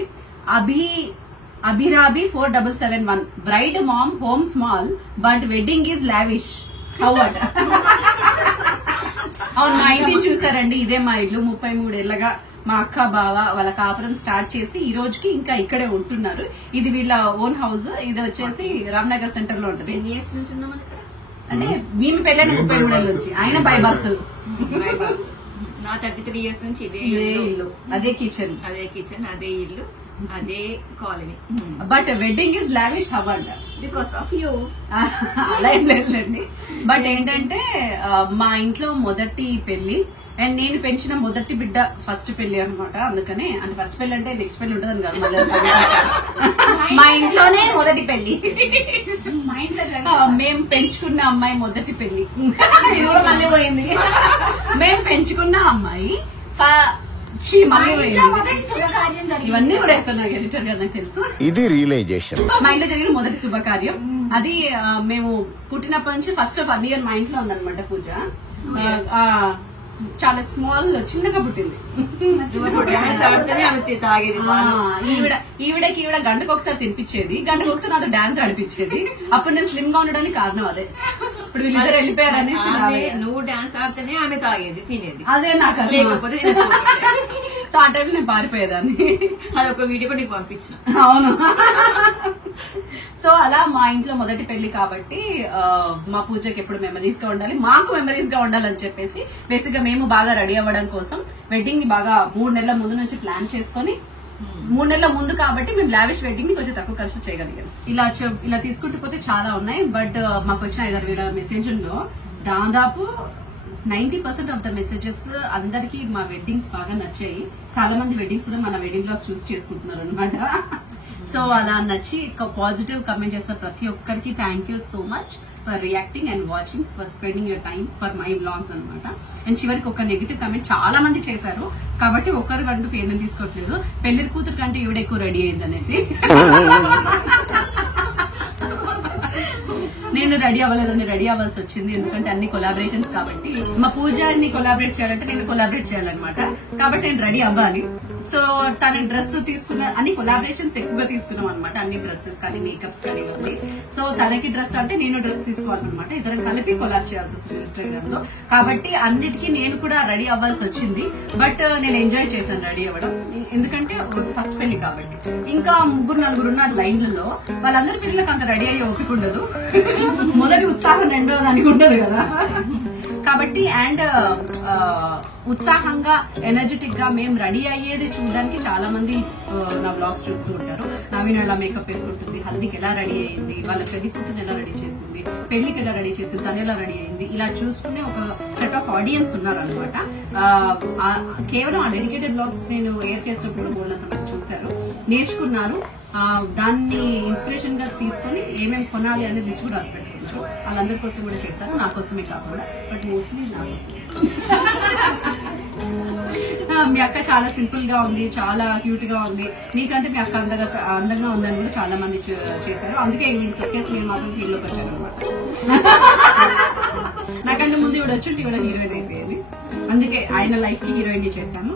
అభిరాబి 4771 bride mom home small but wedding is lavish. How at? అవును, మా ఇంటిని చూసారండి, ఇదే మా ఇల్లు. 33 ఏళ్లగా మా అక్క బావ వాళ్ళ కాపురం స్టార్ట్ చేసి ఈ రోజుకి ఇంకా ఇక్కడే ఉంటున్నారు. ఇది వీళ్ళ ఓన్ హౌస్. ఇది వచ్చేసి రామ్నగర్ సెంటర్ లో ఉంటుంది. అంటే మేము పెళ్ళైన 33 ఏళ్ళ నుంచి, ఆయన బై బర్త్. నా 33 years నుంచి ఇదే ఇల్లు, అదే కిచెన్, అదే ఇల్లు, అదే కాలనీ. But wedding is lavish. How అంట? Because of you. అలా ఏం లేదండి, బట్ ఏంటంటే మా ఇంట్లో మొదటి పెళ్లి అండ్ నేను పెంచిన మొదటి బిడ్డ ఫస్ట్ పెళ్లి అనమాట. అందుకనే అంటే ఫస్ట్ పెళ్లి అంటే నెక్స్ట్ పెళ్లి ఉంటుందని కాదు, మా ఇంట్లోనే మొదటి పెళ్లి. మేము పెంచుకున్న అమ్మాయి మొదటి పెళ్లి. మళ్ళీ పోయింది. మేము పెంచుకున్న అమ్మాయి మళ్ళీ పోయింది. ఇవన్నీ కూడా వేస్తాను నాకు ఎడిటర్ గారు, నాకు తెలుసు. ఇది రియలైజేషన్. మా ఇంట్లో జరిగిన మొదటి శుభకార్యం అది. మేము పుట్టినప్పటి నుంచి ఫస్ట్ 1 year మా ఇంట్లో ఉందన్నమాట పూజ. చాలా స్మాల్ చిన్నగా పుట్టింది. ఈవిడ గంటకు ఒకసారి తినిపించేది, గంటకు ఒకసారి నాతో డాన్స్ ఆడిపించేది. అప్పుడు నేను స్లిమ్ గా ఉండడానికి కారణం అదే. ఇప్పుడు వీళ్ళిద్దరు వెళ్ళిపోయారని నువ్వు డాన్స్ ఆడితేనే ఆమె తాగేది తినేది, అదే నాకు లేకపోతే సో ఆ టైంలో నేను పారిపోయేదాన్ని. అదొక వీడియో కూడా నీకు పంపించిన. అవును. సో అలా మా ఇంట్లో మొదటి పెళ్లి కాబట్టి మా పూజకి ఎప్పుడు మెమరీస్ గా ఉండాలి, మాకు మెమరీస్ గా ఉండాలని చెప్పేసి బేసిక్ గా మేము బాగా రెడీ అవ్వడం కోసం వెడ్డింగ్ ని బాగా 3 నెలల ముందు నుంచి ప్లాన్ చేసుకుని, 3 నెలల ముందు కాబట్టి మేము లావిష్ వెడ్డింగ్ ని కొంచెం తక్కువ ఖర్చు చేయగలిగాం. ఇలా తీసుకుంటూ పోతే చాలా ఉన్నాయి, బట్ మాకు వచ్చిన 5-6 మెసేజ్ల్లో దాదాపు 90% ఆఫ్ ద మెసేజెస్ అందరికి మా వెడ్డింగ్స్ బాగా నచ్చాయి. చాలా మంది వెడ్డింగ్స్ కూడా మన వెడ్డింగ్ బ్లాగ్ చూస్ చేసుకుంటున్నారు అనమాట. సో అలా నచ్చి పాజిటివ్ కమెంట్ చేసిన ప్రతి ఒక్కరికి thank you so much for reacting and watching, for spending your time for my vlogs అనమాట. అండ్ చివరికి ఒక నెగిటివ్ కమెంట్ చాలా మంది చేశారు కాబట్టి ఒక్కరు కంటూ పేర్లను తీసుకోవట్లేదు. పెళ్లి కూతురు కంటే ఈవిడ ఎక్కువ రెడీ అయింది అనేసి. నేను రెడీ అవ్వలేదండి, రెడీ అవ్వాల్సి వచ్చింది, ఎందుకంటే అన్ని కొలాబరేషన్స్ కాబట్టి. మా పూజని కొలాబరేట్ చేయాలంటే నేను కొలాబరేట్ చేయాలన్నమాట, కాబట్టి నేను రెడీ అవ్వాలి. సో తన డ్రెస్ తీసుకున్న, అన్ని కొలాబరేషన్స్ ఎక్కువగా తీసుకున్నాం అనమాట, అన్ని డ్రెస్సెస్ కానీ మేకప్స్ కానీ ఉంది. సో తనకి డ్రెస్ అంటే నేను డ్రెస్ తీసుకోవాలన్నమాట, ఇద్దరం కలిపి కొలాబ్ చేయాల్సి వస్తుంది ఇన్స్టాగ్రామ్ లో. కాబట్టి అన్నిటికీ నేను కూడా రెడీ అవ్వాల్సి వచ్చింది, బట్ నేను ఎంజాయ్ చేశాను రెడీ అవ్వడం, ఎందుకంటే ఫస్ట్ పెళ్లి కాబట్టి. ఇంకా 3-4 ఉన్నారు లైన్లలో, వాళ్ళందరి పిల్లలకు అంత రెడీ అయ్యే ఓపిక ఉండదు, మొదటి ఉత్సాహం రెండో దానికి ఉండదు కదా. కాబట్టి అండ్ ఉత్సాహంగా ఎనర్జెటిక్ గా మేము రెడీ అయ్యేది చూడడానికి చాలా మంది నా బ్లాగ్స్ చూస్తూ ఉంటారు. నవీన్ ఎలా మేకప్ వేసుకుంటుంది, హల్దీకి ఎలా రెడీ అయ్యింది, వాళ్ళ పెళ్లి కూతురు ఎలా రెడీ చేసింది, పెళ్లికి ఎలా రెడీ చేసింది, తను ఎలా రెడీ అయ్యింది, ఇలా చూసుకునే ఒక సెట్ ఆఫ్ ఆడియన్స్ ఉన్నారనమాట. కేవలం ఆ డెడికేటెడ్ బ్లాగ్స్ నేను ఎయిర్ చేసినప్పుడు వాళ్ళంతా మంది చూశారు, నేర్చుకున్నారు, దాన్ని ఇన్స్పిరేషన్ గా తీసుకుని ఏమేమి కొనాలి అనేది లిస్ట్ కూడా రాసి పెట్టుకున్నారు. వాళ్ళందరి కోసం కూడా చేశారు, నా కోసమే కాకుండా, బట్ మోస్ట్లీ నా కోసం. మీ అక్క చాలా సింపుల్ గా ఉంది, చాలా క్యూట్ గా ఉంది, మీకంటే మీ అక్క అందంగా ఉందని కూడా చాలా మంది చేశారు. అందుకే వీళ్ళు తొక్కేసి నేను మాత్రం ఫీల్డ్ లోకి వచ్చాను అనమాట. నాకంటే ముందు ఇవిడ వచ్చి ఇవిడ హీరోయిన్ అయిపోయేది, అందుకే ఆయన లైఫ్ కి హీరోయిన్ చేశాను.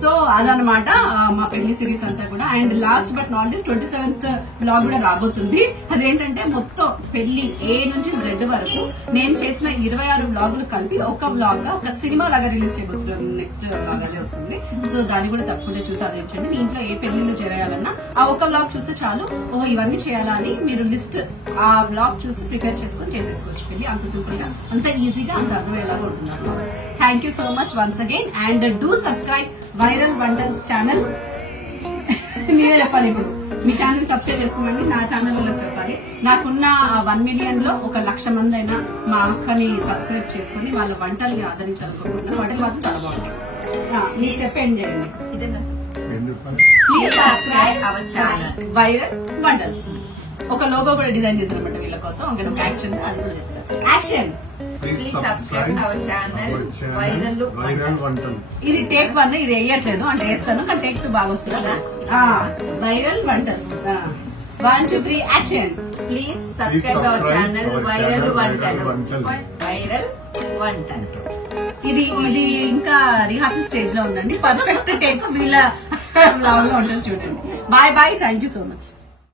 సో అదనమాట మా పెళ్లి సిరీస్ అంతా కూడా. And last but not least 27th blog కూడా రాబోతుంది. అదేంటంటే మొత్తం పెళ్లి ఏ నుంచి జెడ్ వరకు నేను చేసిన 26 బ్లాగులు కలిపి ఒక బ్లాగ్ గా ఒక సినిమా లాగా రిలీజ్ చేయబోతున్నాను. నెక్స్ట్ బ్లాగ్ అదే వస్తుంది. సో దాన్ని కూడా తప్పకుండా చూసి ఆదరించండి. మీ ఇంట్లో ఏ పెళ్లిలో చేయాలన్నా ఆ ఒక బ్లాగ్ చూస్తే చాలు, ఇవన్నీ చేయాలా అని మీరు లిస్ట్ ఆ బ్లాగ్ చూసి ప్రిపేర్ చేసుకొని చేసేసుకోవచ్చు పెళ్లి. అంత సింపుల్ గా, అంత ఈజీగా, అంత అర్థమయ్యేలాగా ఉంటున్నారు. Thank you so much once again. And do subscribe viral వంటల్స్ ఛానల్. మీరే చెప్పాలి ఇప్పుడు, మీ ఛానల్ సబ్స్క్రైబ్ చేసుకోమని నా ఛానల్ లో చెప్పాలి. నాకున్న 1 million లో 1,00,000 మంది అయినా మా అక్కని సబ్స్క్రైబ్ చేసుకుని వాళ్ళ వంటల్ని ఆదరించాలనుకుంటున్నాను. వంటలు మాత్రం చాలా బాగుంటాయి. మీరు చెప్పండి చేయండి. Please subscribe our channel viral వంటల్స్. ఒక లోగో కూడా డిజైన్ చేశాను అనమాట వీళ్ళ కోసం. ఒక యాక్షన్ అది కూడా చెప్తాను. Action. Please subscribe our channel viral వంటలు. ఇది టేక్ 1, ఇది వేయట్లేదు అంటే వేస్తాను, కానీ టేక్ 2 బాగా వస్తుంది. వైరల్ వంటల్స్. 1 2 3 action. Please subscribe our channel viral వంటలు. వైరల్ వంటలు. ఇది ఇంకా రిహార్సల్ స్టేజ్ లో ఉందండి. పర్ఫెక్ట్ టేక్ వీళ్ళ బ్లాగ్ లో ఉంటుంది చూడండి. Bye bye. Thank you so much.